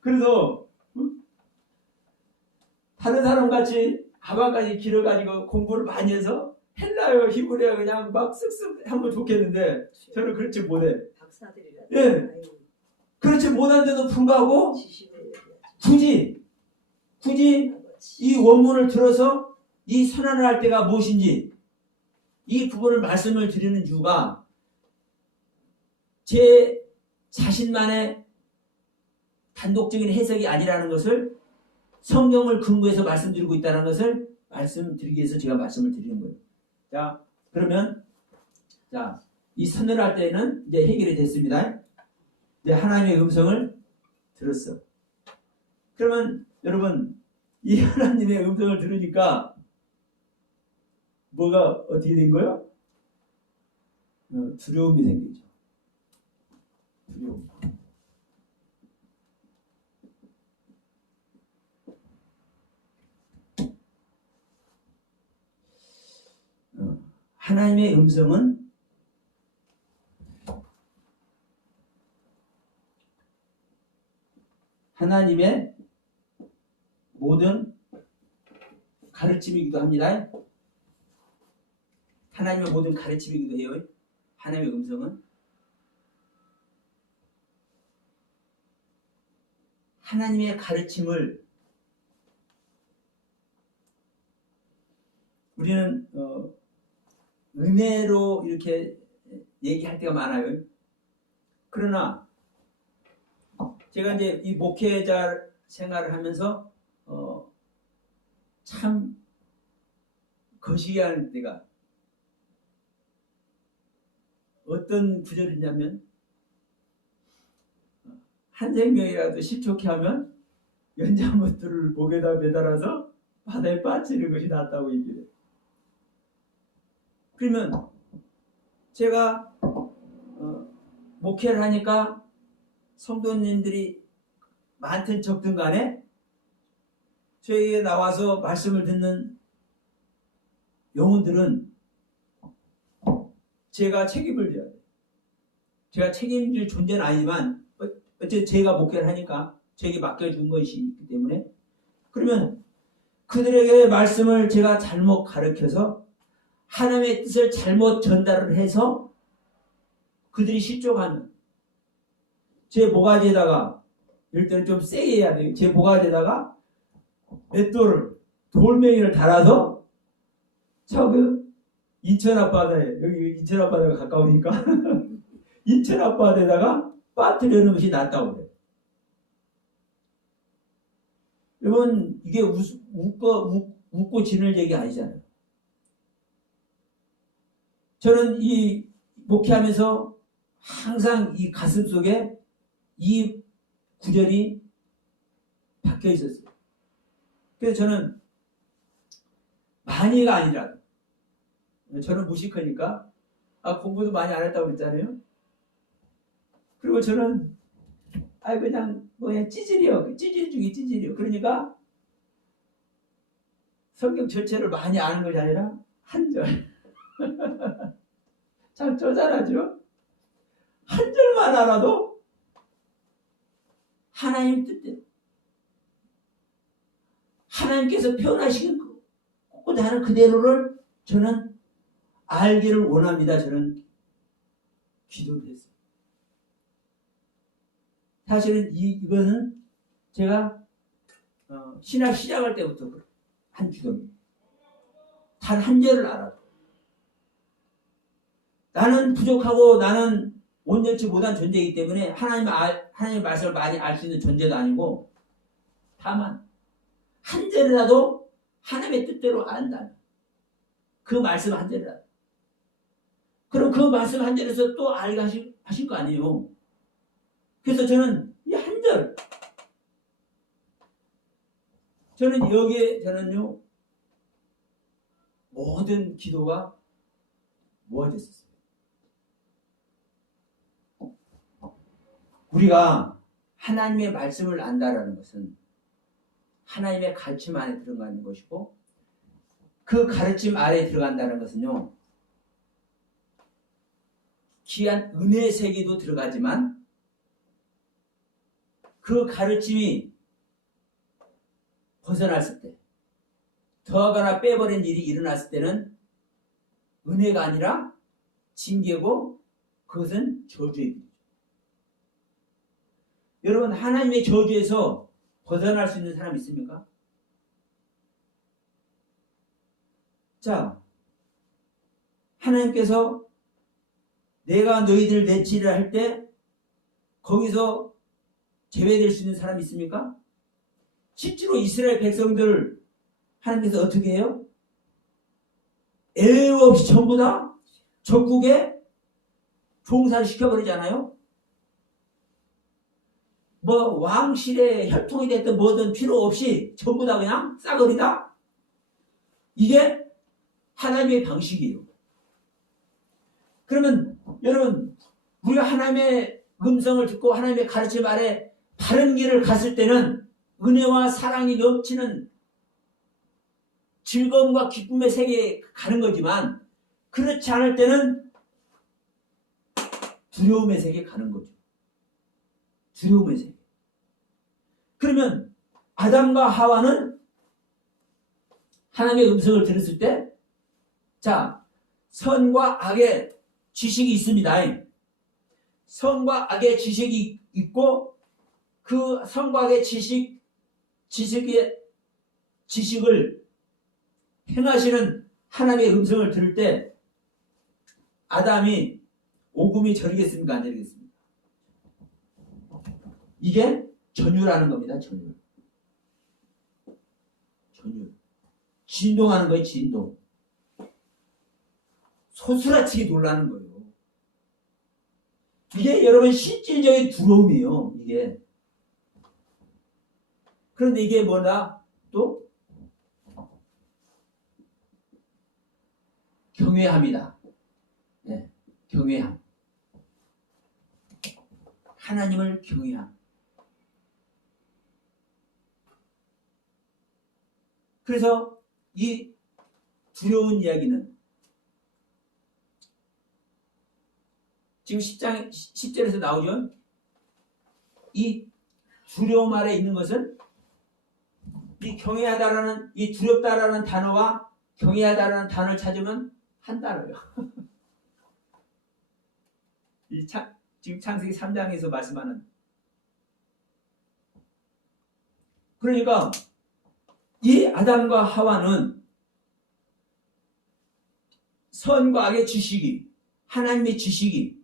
그래서 다른 사람같이 가방까지 길어가지고 공부를 많이 해서 헬라어, 히브리어 그냥 막 쓱쓱 하면 좋겠는데 저는 그렇지 못해. 박사들이라. 예. 그렇지 못한데도 불구하고 굳이 이 원문을 들어서 이 선언을 할 때가 무엇인지 이 부분을 말씀을 드리는 이유가 제 자신만의 단독적인 해석이 아니라는 것을 성경을 근거해서 말씀드리고 있다는 것을 말씀드리기 위해서 제가 말씀을 드리는 거예요. 자, 그러면 자, 이 서늘할 때는 이제 해결이 됐습니다. 이제 하나님의 음성을 들었어. 그러면 여러분, 이 하나님의 음성을 들으니까 뭐가 어떻게 된 거예요? 두려움이 생기죠. 두려움. 하나님의 음성은 하나님의 모든 가르침이기도 합니다. 하나님의 모든 가르침이기도 해요. 하나님의 음성은 하나님의 가르침을 우리는 은혜로 이렇게 얘기할 때가 많아요. 그러나 제가 이제 이 목회자 생활을 하면서 참 거시기한 때가 어떤 구절이냐면 한 생명이라도 실족해 하면 연장못들을 목에다 매달아서 바다에 빠지는 것이 낫다고 얘기해요. 그러면 제가 목회를 하니까 성도님들이 많든 적든 간에 저에게 나와서 말씀을 듣는 영혼들은 제가 책임을 져야 돼요. 제가 책임질 존재는 아니지만 어쨌든 제가 목회를 하니까 제게 맡겨준 것이 있기 때문에 그러면 그들에게 말씀을 제가 잘못 가르쳐서 하나님의 뜻을 잘못 전달을 해서 그들이 실족하면 제 모가지에다가 이럴 때는 좀 세게 해야 돼요. 제 모가지에다가 맷돌을 돌멩이를 달아서 저 인천 앞바다에 여기 인천 앞바다가 가까우니까 인천 앞바다에다가 빠뜨리는 것이 낫다고 그래요. 여러분 이게 웃고 지낼 얘기 아니잖아요. 저는 이 목회하면서 항상 이 가슴 속에 이 구절이 박혀 있었어요. 그래서 저는 많이가 아니라 저는 무식하니까 공부도 많이 안 했다고 그랬잖아요. 그리고 저는 그냥 찌질이요. 찌질 중에 찌질이요. 그러니까 성경 전체를 많이 아는 것이 아니라 한 절. 참 쪼잔하죠? 한 절만 알아도 하나님 뜻대로 하나님께서 표현하시는 꼭 하는 그대로를 저는 알기를 원합니다. 저는 기도를 했어요. 사실은 이거는 제가 신학 시작할 때부터 한 기도입니다. 단 한 절을 알아도 나는 부족하고 나는 온전치 못한 존재이기 때문에 하나님의 말씀을 많이 알 수 있는 존재도 아니고 다만 한 절이라도 하나님의 뜻대로 안다면 그 말씀 한 절이라도 그럼 그 말씀 한 절에서 또 알게 하실 거 아니에요. 그래서 저는 이 한 절 저는 여기에 저는요 모든 기도가 모아졌었어요. 우리가 하나님의 말씀을 안다라는 것은 하나님의 가르침 안에 들어가는 것이고 그 가르침 아래에 들어간다는 것은요 귀한 은혜의 세계도 들어가지만 그 가르침이 벗어났을 때 더하거나 빼버린 일이 일어났을 때는 은혜가 아니라 징계고 그것은 저주입니다. 여러분 하나님의 저주에서 벗어날 수 있는 사람 있습니까? 자, 하나님께서 내가 너희들 내치리라 할 때 거기서 제외될 수 있는 사람이 있습니까? 실제로 이스라엘 백성들 하나님께서 어떻게 해요? 애외 없이 전부 다 적국에 종사를 시켜버리잖아요. 뭐 왕실의 혈통이 됐든 뭐든 필요 없이 전부 다 그냥 싸그리다. 이게 하나님의 방식이에요. 그러면 여러분 우리가 하나님의 음성을 듣고 하나님의 가르침 아래 바른 길을 갔을 때는 은혜와 사랑이 넘치는 즐거움과 기쁨의 세계에 가는 거지만 그렇지 않을 때는 두려움의 세계에 가는 거죠. 두려움의 세계. 그러면 아담과 하와는 하나님의 음성을 들었을 때 자, 선과 악의 지식이 있습니다. 선과 악의 지식이 있고 그 선과 악의 지식을 행하시는 하나님의 음성을 들을 때 아담이 오금이 저리겠습니까? 안 저리겠습니까? 이게 전율하는 겁니다. 전율. 진동하는 거예요. 진동. 소스라치게 놀라는 거예요. 이게 여러분 실질적인 두려움이에요. 이게. 그런데 이게 뭐냐? 또 경외함이다. 네, 경외함. 하나님을 경외함. 그래서 이 두려운 이야기는 지금 10절에서 나오죠. 이 두려움 아래 있는 것은 이 경외하다라는 이 두렵다라는 단어와 경외하다라는 단어를 찾으면 한 단어예요. 지금 창세기 3장에서 말씀하는 그러니까 이 아담과 하와는 선과 악의 지식이 하나님의 지식이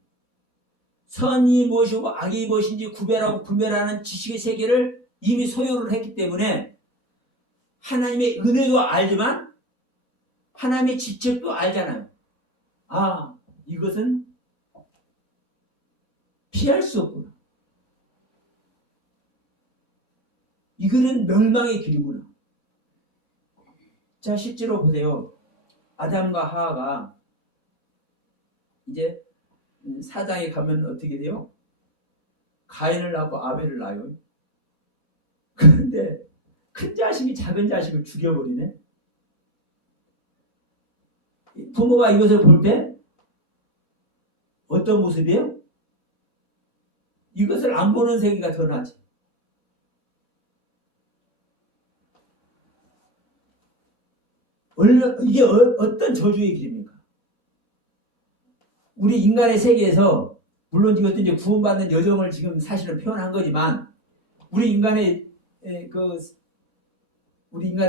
선이 무엇이고 악이 무엇인지 구별하고 분별하는 지식의 세계를 이미 소유를 했기 때문에 하나님의 은혜도 알지만 하나님의 지책도 알잖아요. 아, 이것은 피할 수 없구나. 이거는 멸망의 길이구나. 자, 실제로 보세요. 아담과 하와가 이제 사장에 가면 어떻게 돼요? 가인을 낳고 아벨을 낳아요. 그런데 큰 자식이 작은 자식을 죽여버리네. 부모가 이것을 볼 때 어떤 모습이에요? 이것을 안 보는 세계가 더 나지. 이게 어떤 저주의 길입니까? 우리 인간의 세계에서 물론 이것도 이제 구원받는 여정을 지금 사실은 표현한 거지만 우리 인간의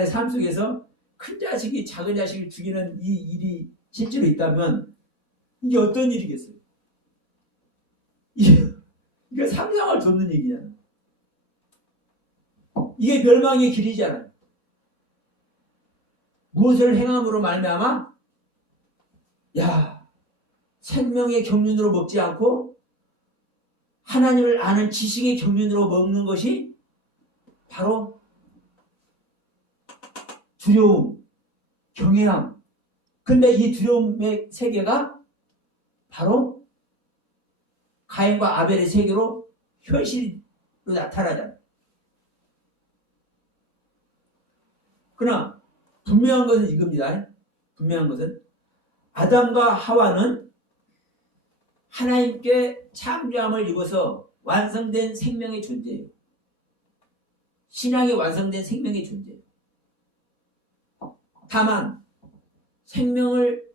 삶 속에서 큰 자식이 작은 자식을 죽이는 이 일이 실제로 있다면 이게 어떤 일이겠어요? 이게 상상을 돕는 얘기잖아. 이게 멸망의 길이잖아요. 무엇을 행함으로 말미암아? 야, 생명의 경륜으로 먹지 않고 하나님을 아는 지식의 경륜으로 먹는 것이 바로 두려움, 경외함. 근데 이 두려움의 세계가 바로 가인과 아벨의 세계로 현실로 나타나잖아요. 그러나 분명한 것은 이겁니다. 분명한 것은 아담과 하와는 하나님께 창조함을 입어서 완성된 생명의 존재예요. 신앙이 완성된 생명의 존재예요. 다만 생명을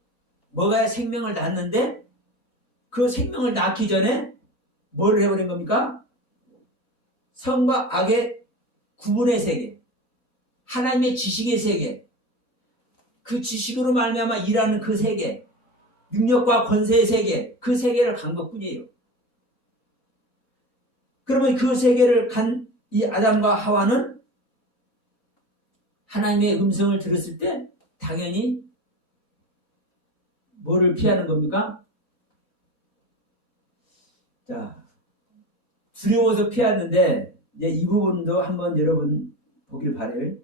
먹어야 생명을 낳는데 그 생명을 낳기 전에 뭘 해버린 겁니까? 선과 악의 구분의 세계, 하나님의 지식의 세계, 그 지식으로 말미암아 일하는 그 세계, 능력과 권세의 세계, 그 세계를 간 것뿐이에요. 그러면 그 세계를 간 이 아담과 하와는 하나님의 음성을 들었을 때 당연히 뭐를 피하는 겁니까? 자, 두려워서 피하는데 이제 이 부분도 한번 여러분 보길 바래요.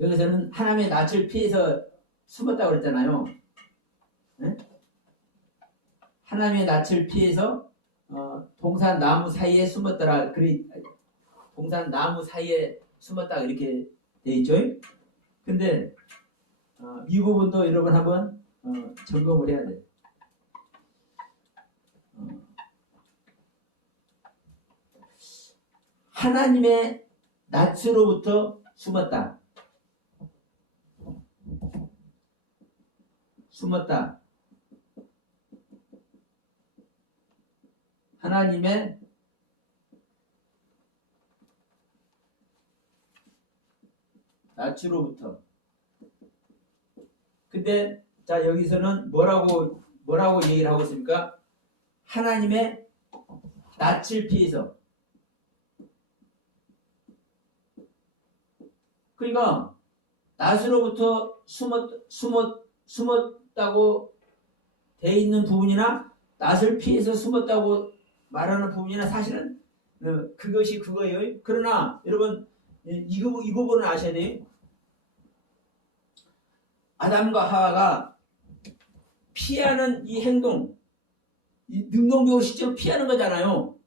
여기서는 하나님의 낯을 피해서 숨었다고 그랬잖아요. 네? 하나님의 낯을 피해서 동산 나무 사이에 숨었더라. 동산 나무 사이에 숨었다 이렇게 돼 있죠. 근데 이 부분도 여러분 한번 점검을 해야 돼. 하나님의 낯으로부터 숨었다. 숨었다. 하나님의 낯으로부터. 근데 자 여기서는 뭐라고 얘기를 하고 있습니까? 하나님의 낯을 피해서. 그러니까 낯으로부터 숨었다고 돼 있는 부분이나 낯을 피해서 숨었다고 말하는 부분이나 사실은 그것이 그거예요. 그러나 여러분 이 부분을 아셔야 돼요. 아담과 하와가 피하는 이 행동, 능동적으로 실제로 피하는 거잖아요.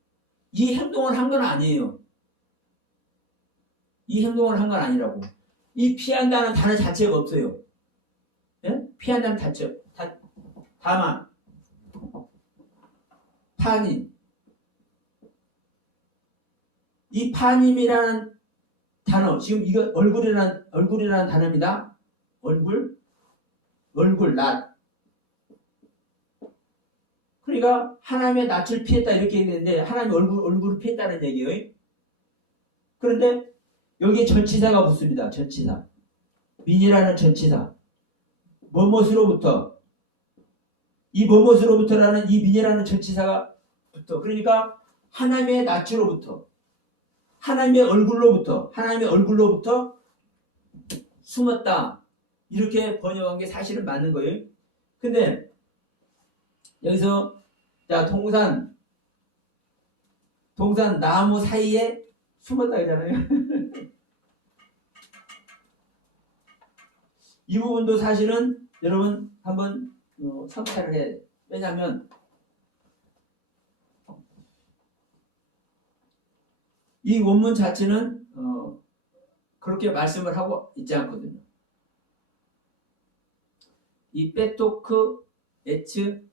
이 행동을 한 건 아니에요. 이 행동을 한 건 아니라고. 이 피한다는 단어 자체가 없어요. 예? 피한다는 자체. 다만 파님. 이 파님이라는 단어, 지금 이거 얼굴이라는 단어입니다. 얼굴, 낯. 그러니까 하나님의 낯을 피했다 이렇게 얘기했는데 하나님 얼굴을 피했다는 얘기예요. 그런데 여기에 전치사가 붙습니다. 전치사. 민이라는 전치사. 뭐뭇으로부터. 이 뭐뭇으로부터라는 이 민이라는 전치사가 붙어. 그러니까 하나님의 낯으로부터. 하나님의 얼굴로부터 숨었다. 이렇게 번역한 게 사실은 맞는 거예요. 근데 여기서 자 동산 나무 사이에 숨었다 그러잖아요. 이 부분도 사실은 여러분 한번 성찰을 해야 돼요. 왜냐하면 이 원문 자체는 그렇게 말씀을 하고 있지 않거든요. 이 페토크 에츠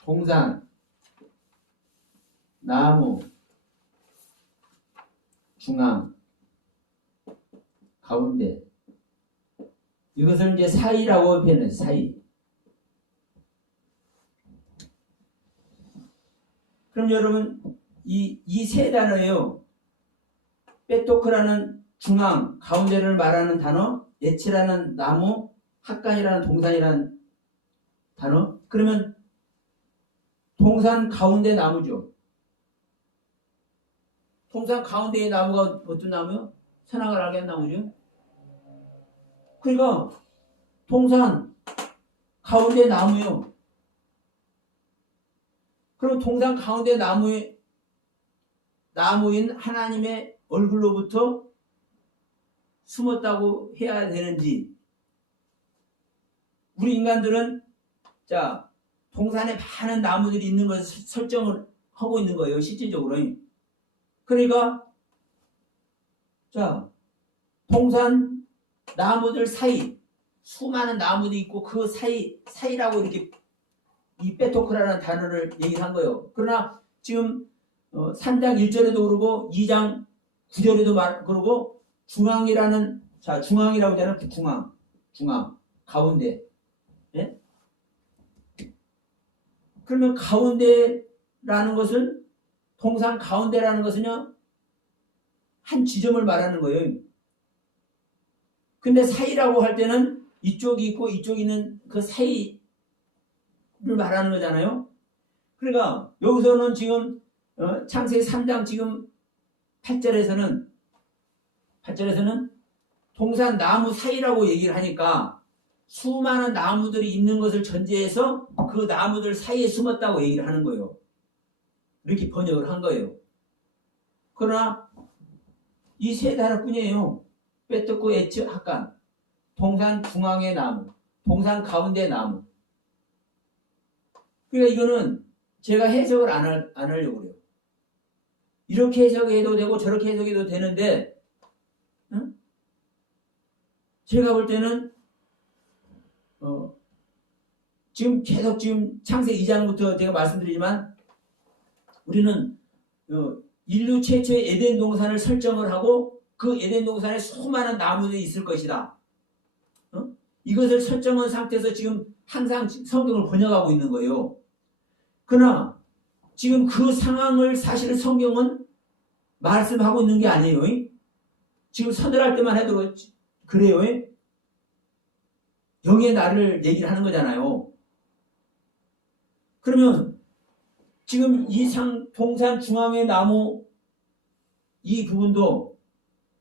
동산, 나무, 중앙, 가운데. 이것을 이제 사이라고 표현해요. 사이. 그럼 여러분 이 세 단어예요. 페토크라는 중앙, 가운데를 말하는 단어, 예치라는 나무, 학간이라는 동산이라는 단어. 그러면 동산 가운데 나무죠. 동산 가운데의 나무가 어떤 나무요? 선악을 알게 한 나무죠. 그러니까 동산 가운데 나무요. 그럼 동산 가운데 나무인 하나님의 얼굴로부터 숨었다고 해야 되는지. 우리 인간들은 자 동산에 많은 나무들이 있는 것을 설정을 하고 있는 거예요. 실질적으로. 그러니까 자 동산 나무들 사이 수많은 나무들이 있고 그 사이라고 이렇게 이 페토크라는 단어를 얘기한 거예요. 그러나 지금 3장 1절에도 그러고 2장 9절에도 그러고 중앙이라고 하잖아요. 중앙 가운데. 예? 그러면 가운데라는 것은 동산 가운데라는 것은요 한 지점을 말하는 거예요. 근데 사이라고 할 때는 이쪽이 있고 이쪽이 있는 그 사이 말하는 거잖아요. 그러니까 여기서는 지금 창세기 3장 지금 8절에서는 동산 나무 사이라고 얘기를 하니까 수많은 나무들이 있는 것을 전제해서 그 나무들 사이에 숨었다고 얘기를 하는 거예요. 이렇게 번역을 한 거예요. 그러나 이 세 단어뿐이에요. 빼뜨고 에츠 학간, 동산 중앙의 나무, 동산 가운데 나무. 그러니까 이거는 제가 해석을 안 하려고 그래요. 이렇게 해석해도 되고 저렇게 해석해도 되는데 제가 볼 때는 지금 계속 지금 창세기 2장부터 제가 말씀드리지만 우리는 인류 최초의 에덴 동산을 설정을 하고 그 에덴 동산에 수많은 나무들이 있을 것이다. 이것을 설정한 상태에서 지금 항상 성경을 번역하고 있는 거예요. 그러나 지금 그 상황을 사실은 성경은 말씀하고 있는 게 아니에요. 지금 서늘할 때만 해도 그래요. 영의 날을 얘기를 하는 거잖아요. 그러면 지금 이 동산 중앙의 나무 이 부분도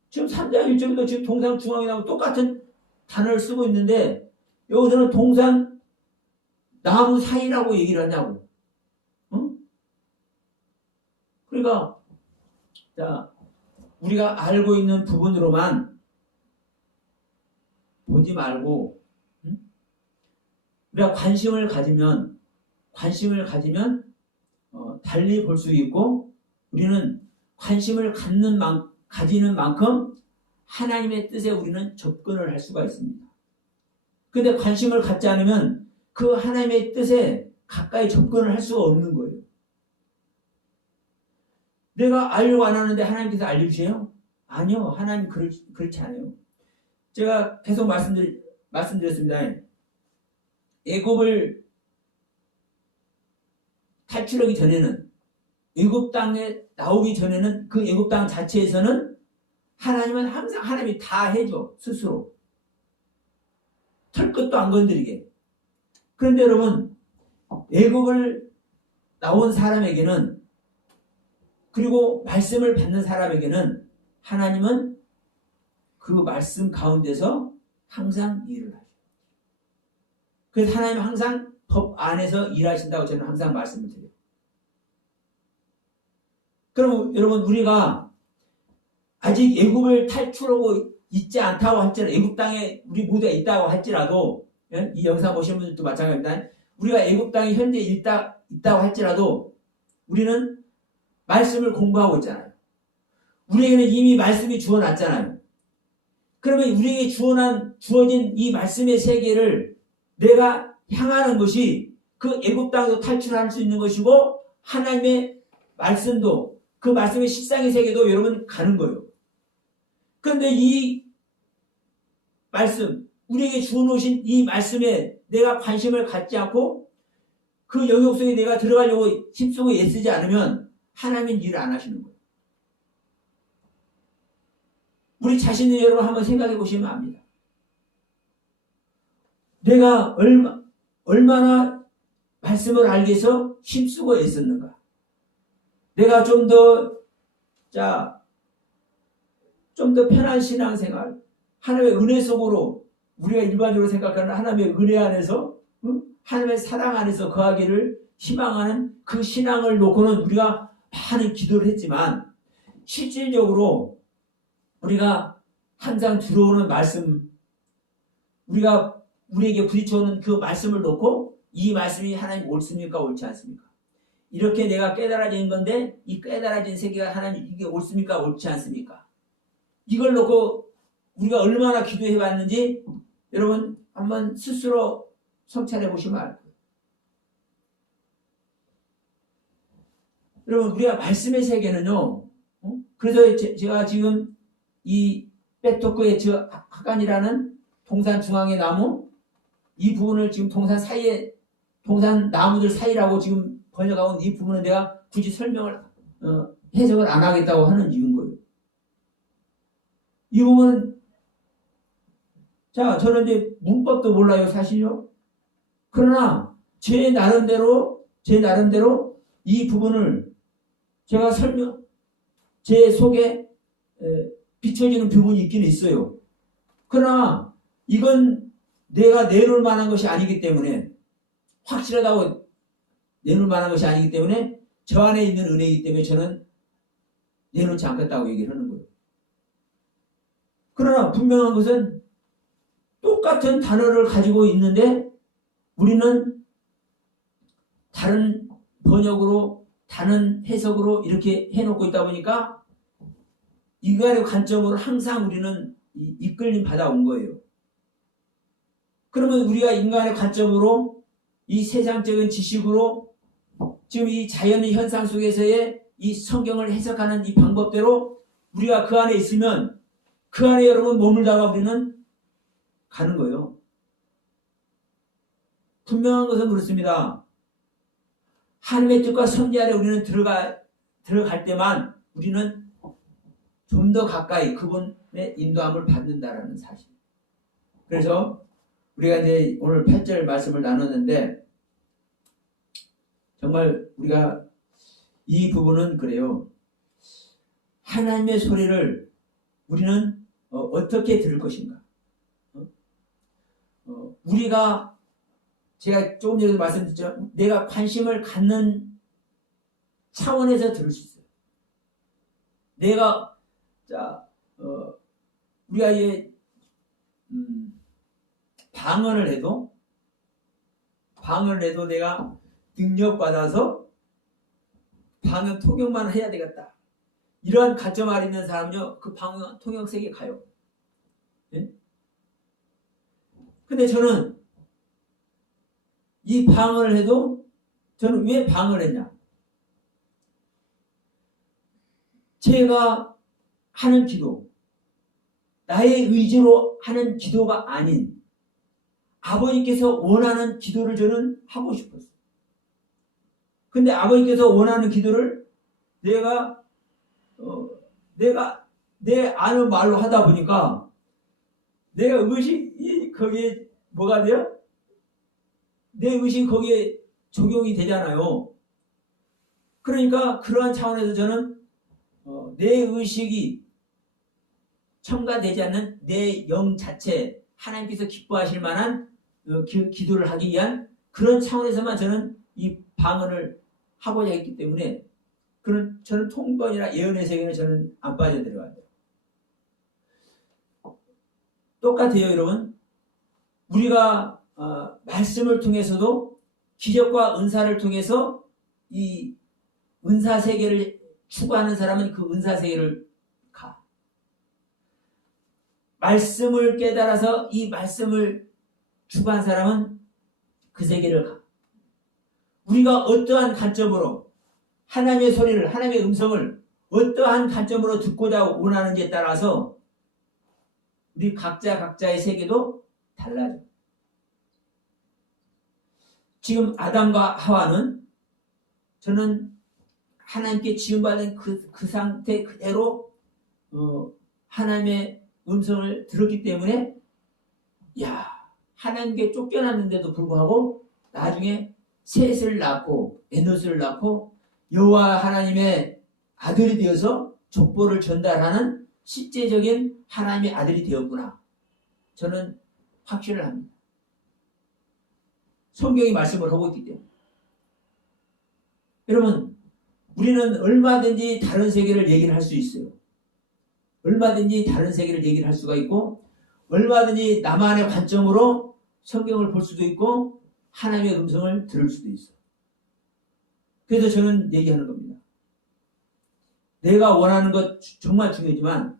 지금 3장 1절도 지금 동산 중앙의 나무 똑같은 단어를 쓰고 있는데 여기서는 동산 나무 사이라고 얘기를 하냐고. 그러니까 자, 우리가 알고 있는 부분으로만 보지 말고 우리가 관심을 가지면 달리 볼 수 있고 우리는 관심을 가지는 만큼 하나님의 뜻에 우리는 접근을 할 수가 있습니다. 그런데 관심을 갖지 않으면 그 하나님의 뜻에 가까이 접근을 할 수가 없는 거예요. 내가 알려고 안 하는데 하나님께서 알려주세요? 아니요. 하나님 그렇지 않아요. 제가 계속 말씀드렸습니다. 애굽을 탈출하기 전에는 애굽 땅에 나오기 전에는 그 애굽 땅 자체에서는 하나님은 항상 하나님이 다 해줘 스스로 털끝도 안 건드리게. 그런데 여러분 애굽을 나온 사람에게는 그리고 말씀을 받는 사람에게는 하나님은 그 말씀 가운데서 항상 일을 하셔요. 그래서 하나님은 항상 법 안에서 일하신다고 저는 항상 말씀을 드려요. 그럼 여러분 우리가 아직 애굽을 탈출하고 있지 않다고 할지라도 애굽 땅에 우리 모두가 있다고 할지라도 이 영상 보시는 분들도 마찬가지입니다. 우리가 애굽 땅에 현재 있다고 할지라도 우리는 말씀을 공부하고 있잖아요. 우리에게는 이미 말씀이 주어놨잖아요. 그러면 우리에게 주어진 이 말씀의 세계를 내가 향하는 것이 그 애굽 땅에도 탈출할 수 있는 것이고 하나님의 말씀도 그 말씀의 십상의 세계도 여러분 가는 거예요. 그런데 이 말씀 우리에게 주어놓으신 이 말씀에 내가 관심을 갖지 않고 그 영역 속에 내가 들어가려고 힘쓰고 애쓰지 않으면 하나님은 일을 안 하시는 거예요. 우리 자신을 여러분 한번 생각해 보시면 압니다. 내가 얼마나 말씀을 알기 위해서 힘쓰고 애썼는가. 내가 좀 더 편한 신앙생활, 하나님의 은혜 속으로 우리가 일반적으로 생각하는 하나님의 은혜 안에서 하나님의 사랑 안에서 거하기를 희망하는 그 신앙을 놓고는 우리가 많은 기도를 했지만 실질적으로 우리가 항상 들어오는 말씀 우리에게 부딪혀오는 그 말씀을 놓고 이 말씀이 하나님 옳습니까 옳지 않습니까? 이렇게 내가 깨달아진 건데 이 깨달아진 세계가 하나님 이게 옳습니까 옳지 않습니까? 이걸 놓고 우리가 얼마나 기도해 봤는지 여러분 한번 스스로 성찰해 보시면 알 거예요. 여러분 우리가 말씀의 세계는요. 그래서 제가 지금 이 빼토크의 저 하간이라는 동산 중앙의 나무 이 부분을 지금 동산 나무들 사이라고 지금 번역하고 이 부분은 내가 굳이 해석을 안 하겠다고 하는 이유인 거예요. 이 부분은 저는 이제 문법도 몰라요 사실요. 그러나 제 나름대로 이 부분을 제가 제 속에 비춰지는 부분이 있긴 있어요. 그러나 이건 내가 내놓을 만한 것이 아니기 때문에, 확실하다고 내놓을 만한 것이 아니기 때문에, 저 안에 있는 은혜이기 때문에 저는 내놓지 않겠다고 얘기를 하는 거예요. 그러나 분명한 것은 똑같은 단어를 가지고 있는데 우리는 다른 번역으로, 다른 해석으로 이렇게 해놓고 있다 보니까 인간의 관점으로 항상 우리는 이끌림 받아온 거예요. 그러면 우리가 인간의 관점으로 이 세상적인 지식으로 지금 이 자연의 현상 속에서의 이 성경을 해석하는 이 방법대로 우리가 그 안에 있으면 그 안에 여러분 머물다가 우리는 가는 거예요. 분명한 것은 그렇습니다. 하나님의 뜻과 섭리 아래 우리는 들어갈 때만 우리는 좀 더 가까이 그분의 인도함을 받는다라는 사실. 그래서 우리가 이제 오늘 8절 말씀을 나눴는데, 정말 우리가 이 부분은 그래요. 하나님의 소리를 우리는 어떻게 들을 것인가? 우리가, 제가 조금 전에도 말씀드렸죠. 내가 관심을 갖는 차원에서 들을 수 있어요. 우리가 이제 방언을 해도 내가 능력받아서 방언 통역만 해야 되겠다, 이러한 가점 아래 있는 사람은요, 그 방언 통역색에 가요. 네? 근데 저는 이 방언을 해도, 저는 왜 방언을 했냐? 제가 하는 기도, 나의 의지로 하는 기도가 아닌 아버지께서 원하는 기도를 저는 하고 싶었어요. 근데 아버지께서 원하는 기도를 내가 내 아는 말로 하다 보니까 내가 의식이 거기에 뭐가 돼요? 내 의식이 거기에 적용이 되잖아요. 그러니까 그러한 차원에서 저는 내 의식이 첨가되지 않는 내 영 자체, 하나님께서 기뻐하실 만한 기도를 하기 위한 그런 차원에서만 저는 이 방언을 하고자 했기 때문에, 저는 통번이나 예언의 세계는 저는 안 빠져들어가요. 똑같아요, 여러분. 우리가 말씀을 통해서도 기적과 은사를 통해서 이 은사 세계를 추구하는 사람은 그 은사 세계를 가. 말씀을 깨달아서 이 말씀을 추구한 사람은 그 세계를 가. 우리가 어떠한 관점으로 하나님의 소리를, 하나님의 음성을 어떠한 관점으로 듣고자 원하는지에 따라서 우리 각자의 세계도 달라져. 지금 아담과 하와는 저는 하나님께 지음받은 그 상태 그대로 하나님의 음성을 들었기 때문에, 하나님께 쫓겨났는데도 불구하고 나중에 셋을 낳고 에노스를 낳고 여호와 하나님의 아들이 되어서 족보를 전달하는 실제적인 하나님의 아들이 되었구나, 저는 확신을 합니다. 성경이 말씀을 하고 있기 때문에. 여러분, 우리는 얼마든지 다른 세계를 얘기를 할 수 있어요. 얼마든지 다른 세계를 얘기를 할 수가 있고, 얼마든지 나만의 관점으로 성경을 볼 수도 있고 하나님의 음성을 들을 수도 있어. 그래서 저는 얘기하는 겁니다. 내가 원하는 것 정말 중요하지만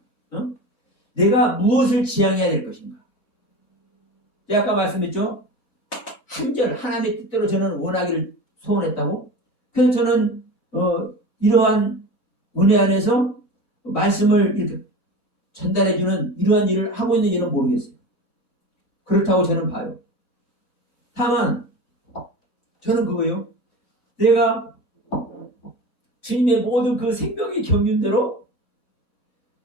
내가 무엇을 지향해야 될 것인가. 제가 아까 말씀했죠. 한절 하나님의 뜻대로 저는 원하기를 소원했다고. 그래서 저는 이러한 은혜 안에서 말씀을 이렇게 전달해주는 이러한 일을 하고 있는지는 모르겠어요. 그렇다고 저는 봐요. 다만 저는 그거예요. 내가 주님의 모든 그 생명의 경륜대로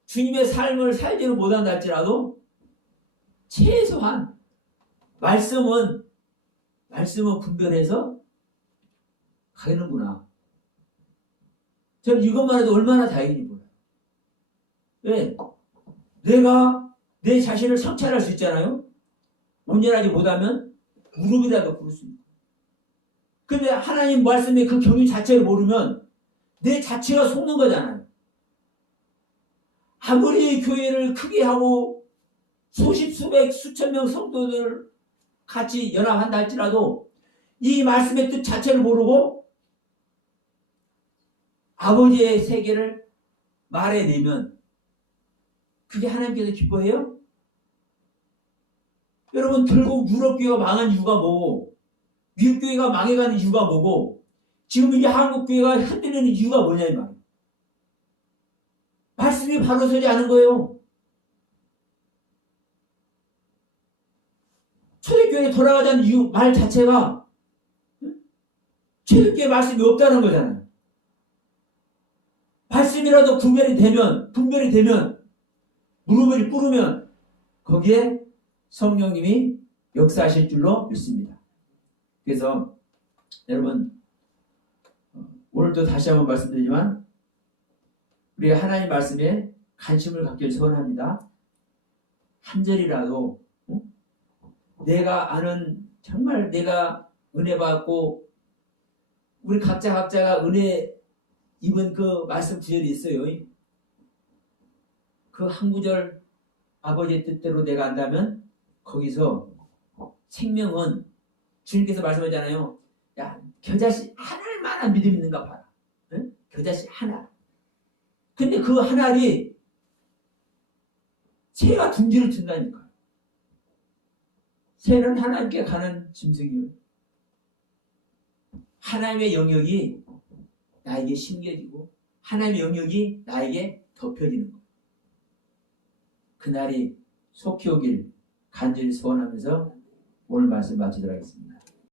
주님의 삶을 살지는 못한다 할지라도 최소한 말씀은 말씀을 분별해서 가는구나. 저는 이것만 해도 얼마나 다행인지 몰라요. 왜? 내가 내 자신을 성찰할 수 있잖아요. 온전하지 못하면 무릎이라도 꿇을 수 있고. 근데 하나님 말씀의 그 경유 자체를 모르면 내 자체가 속는 거잖아요. 아무리 교회를 크게 하고 수십, 수백, 수천 명 성도들 같이 연합한다 할지라도 이 말씀의 뜻 자체를 모르고 아버지의 세계를 말해내면 그게 하나님께서 기뻐해요? 여러분, 결국 유럽교회가 망한 이유가 뭐고 미국교회가 망해가는 이유가 뭐고 지금 이 한국교회가 흔들리는 이유가 뭐냐 이 말이에요. 말씀이 바로 서지 않은 거예요. 초대교회에 돌아가자는 이유 말 자체가 초대교회 말씀이 없다는 거잖아요. 말씀이라도 분별이 되면 무릎을 꿇으면 거기에 성령님이 역사하실 줄로 믿습니다. 그래서 여러분 오늘도 다시 한번 말씀드리지만 우리가 하나님 말씀에 관심을 갖길 소원합니다. 한 절이라도 내가 아는 정말 내가 은혜 받고 우리 각자가 은혜 입은 그 말씀 구절이 있어요. 그 한 구절 아버지의 뜻대로 내가 안다면 거기서 생명은 주님께서 말씀하잖아요. 야, 겨자씨 하나만한 믿음 있는가 봐라. 응? 겨자씨 하나. 근데 그 하나리 새가 둥지를 튼다니까. 새는 하나님께 가는 짐승이에요. 하나님의 영역이 나에게 심겨지고 하나님의 영역이 나에게 덮여지는 거예요. 그날이 속히 오길 간절히 소원하면서 오늘 말씀 마치도록 하겠습니다.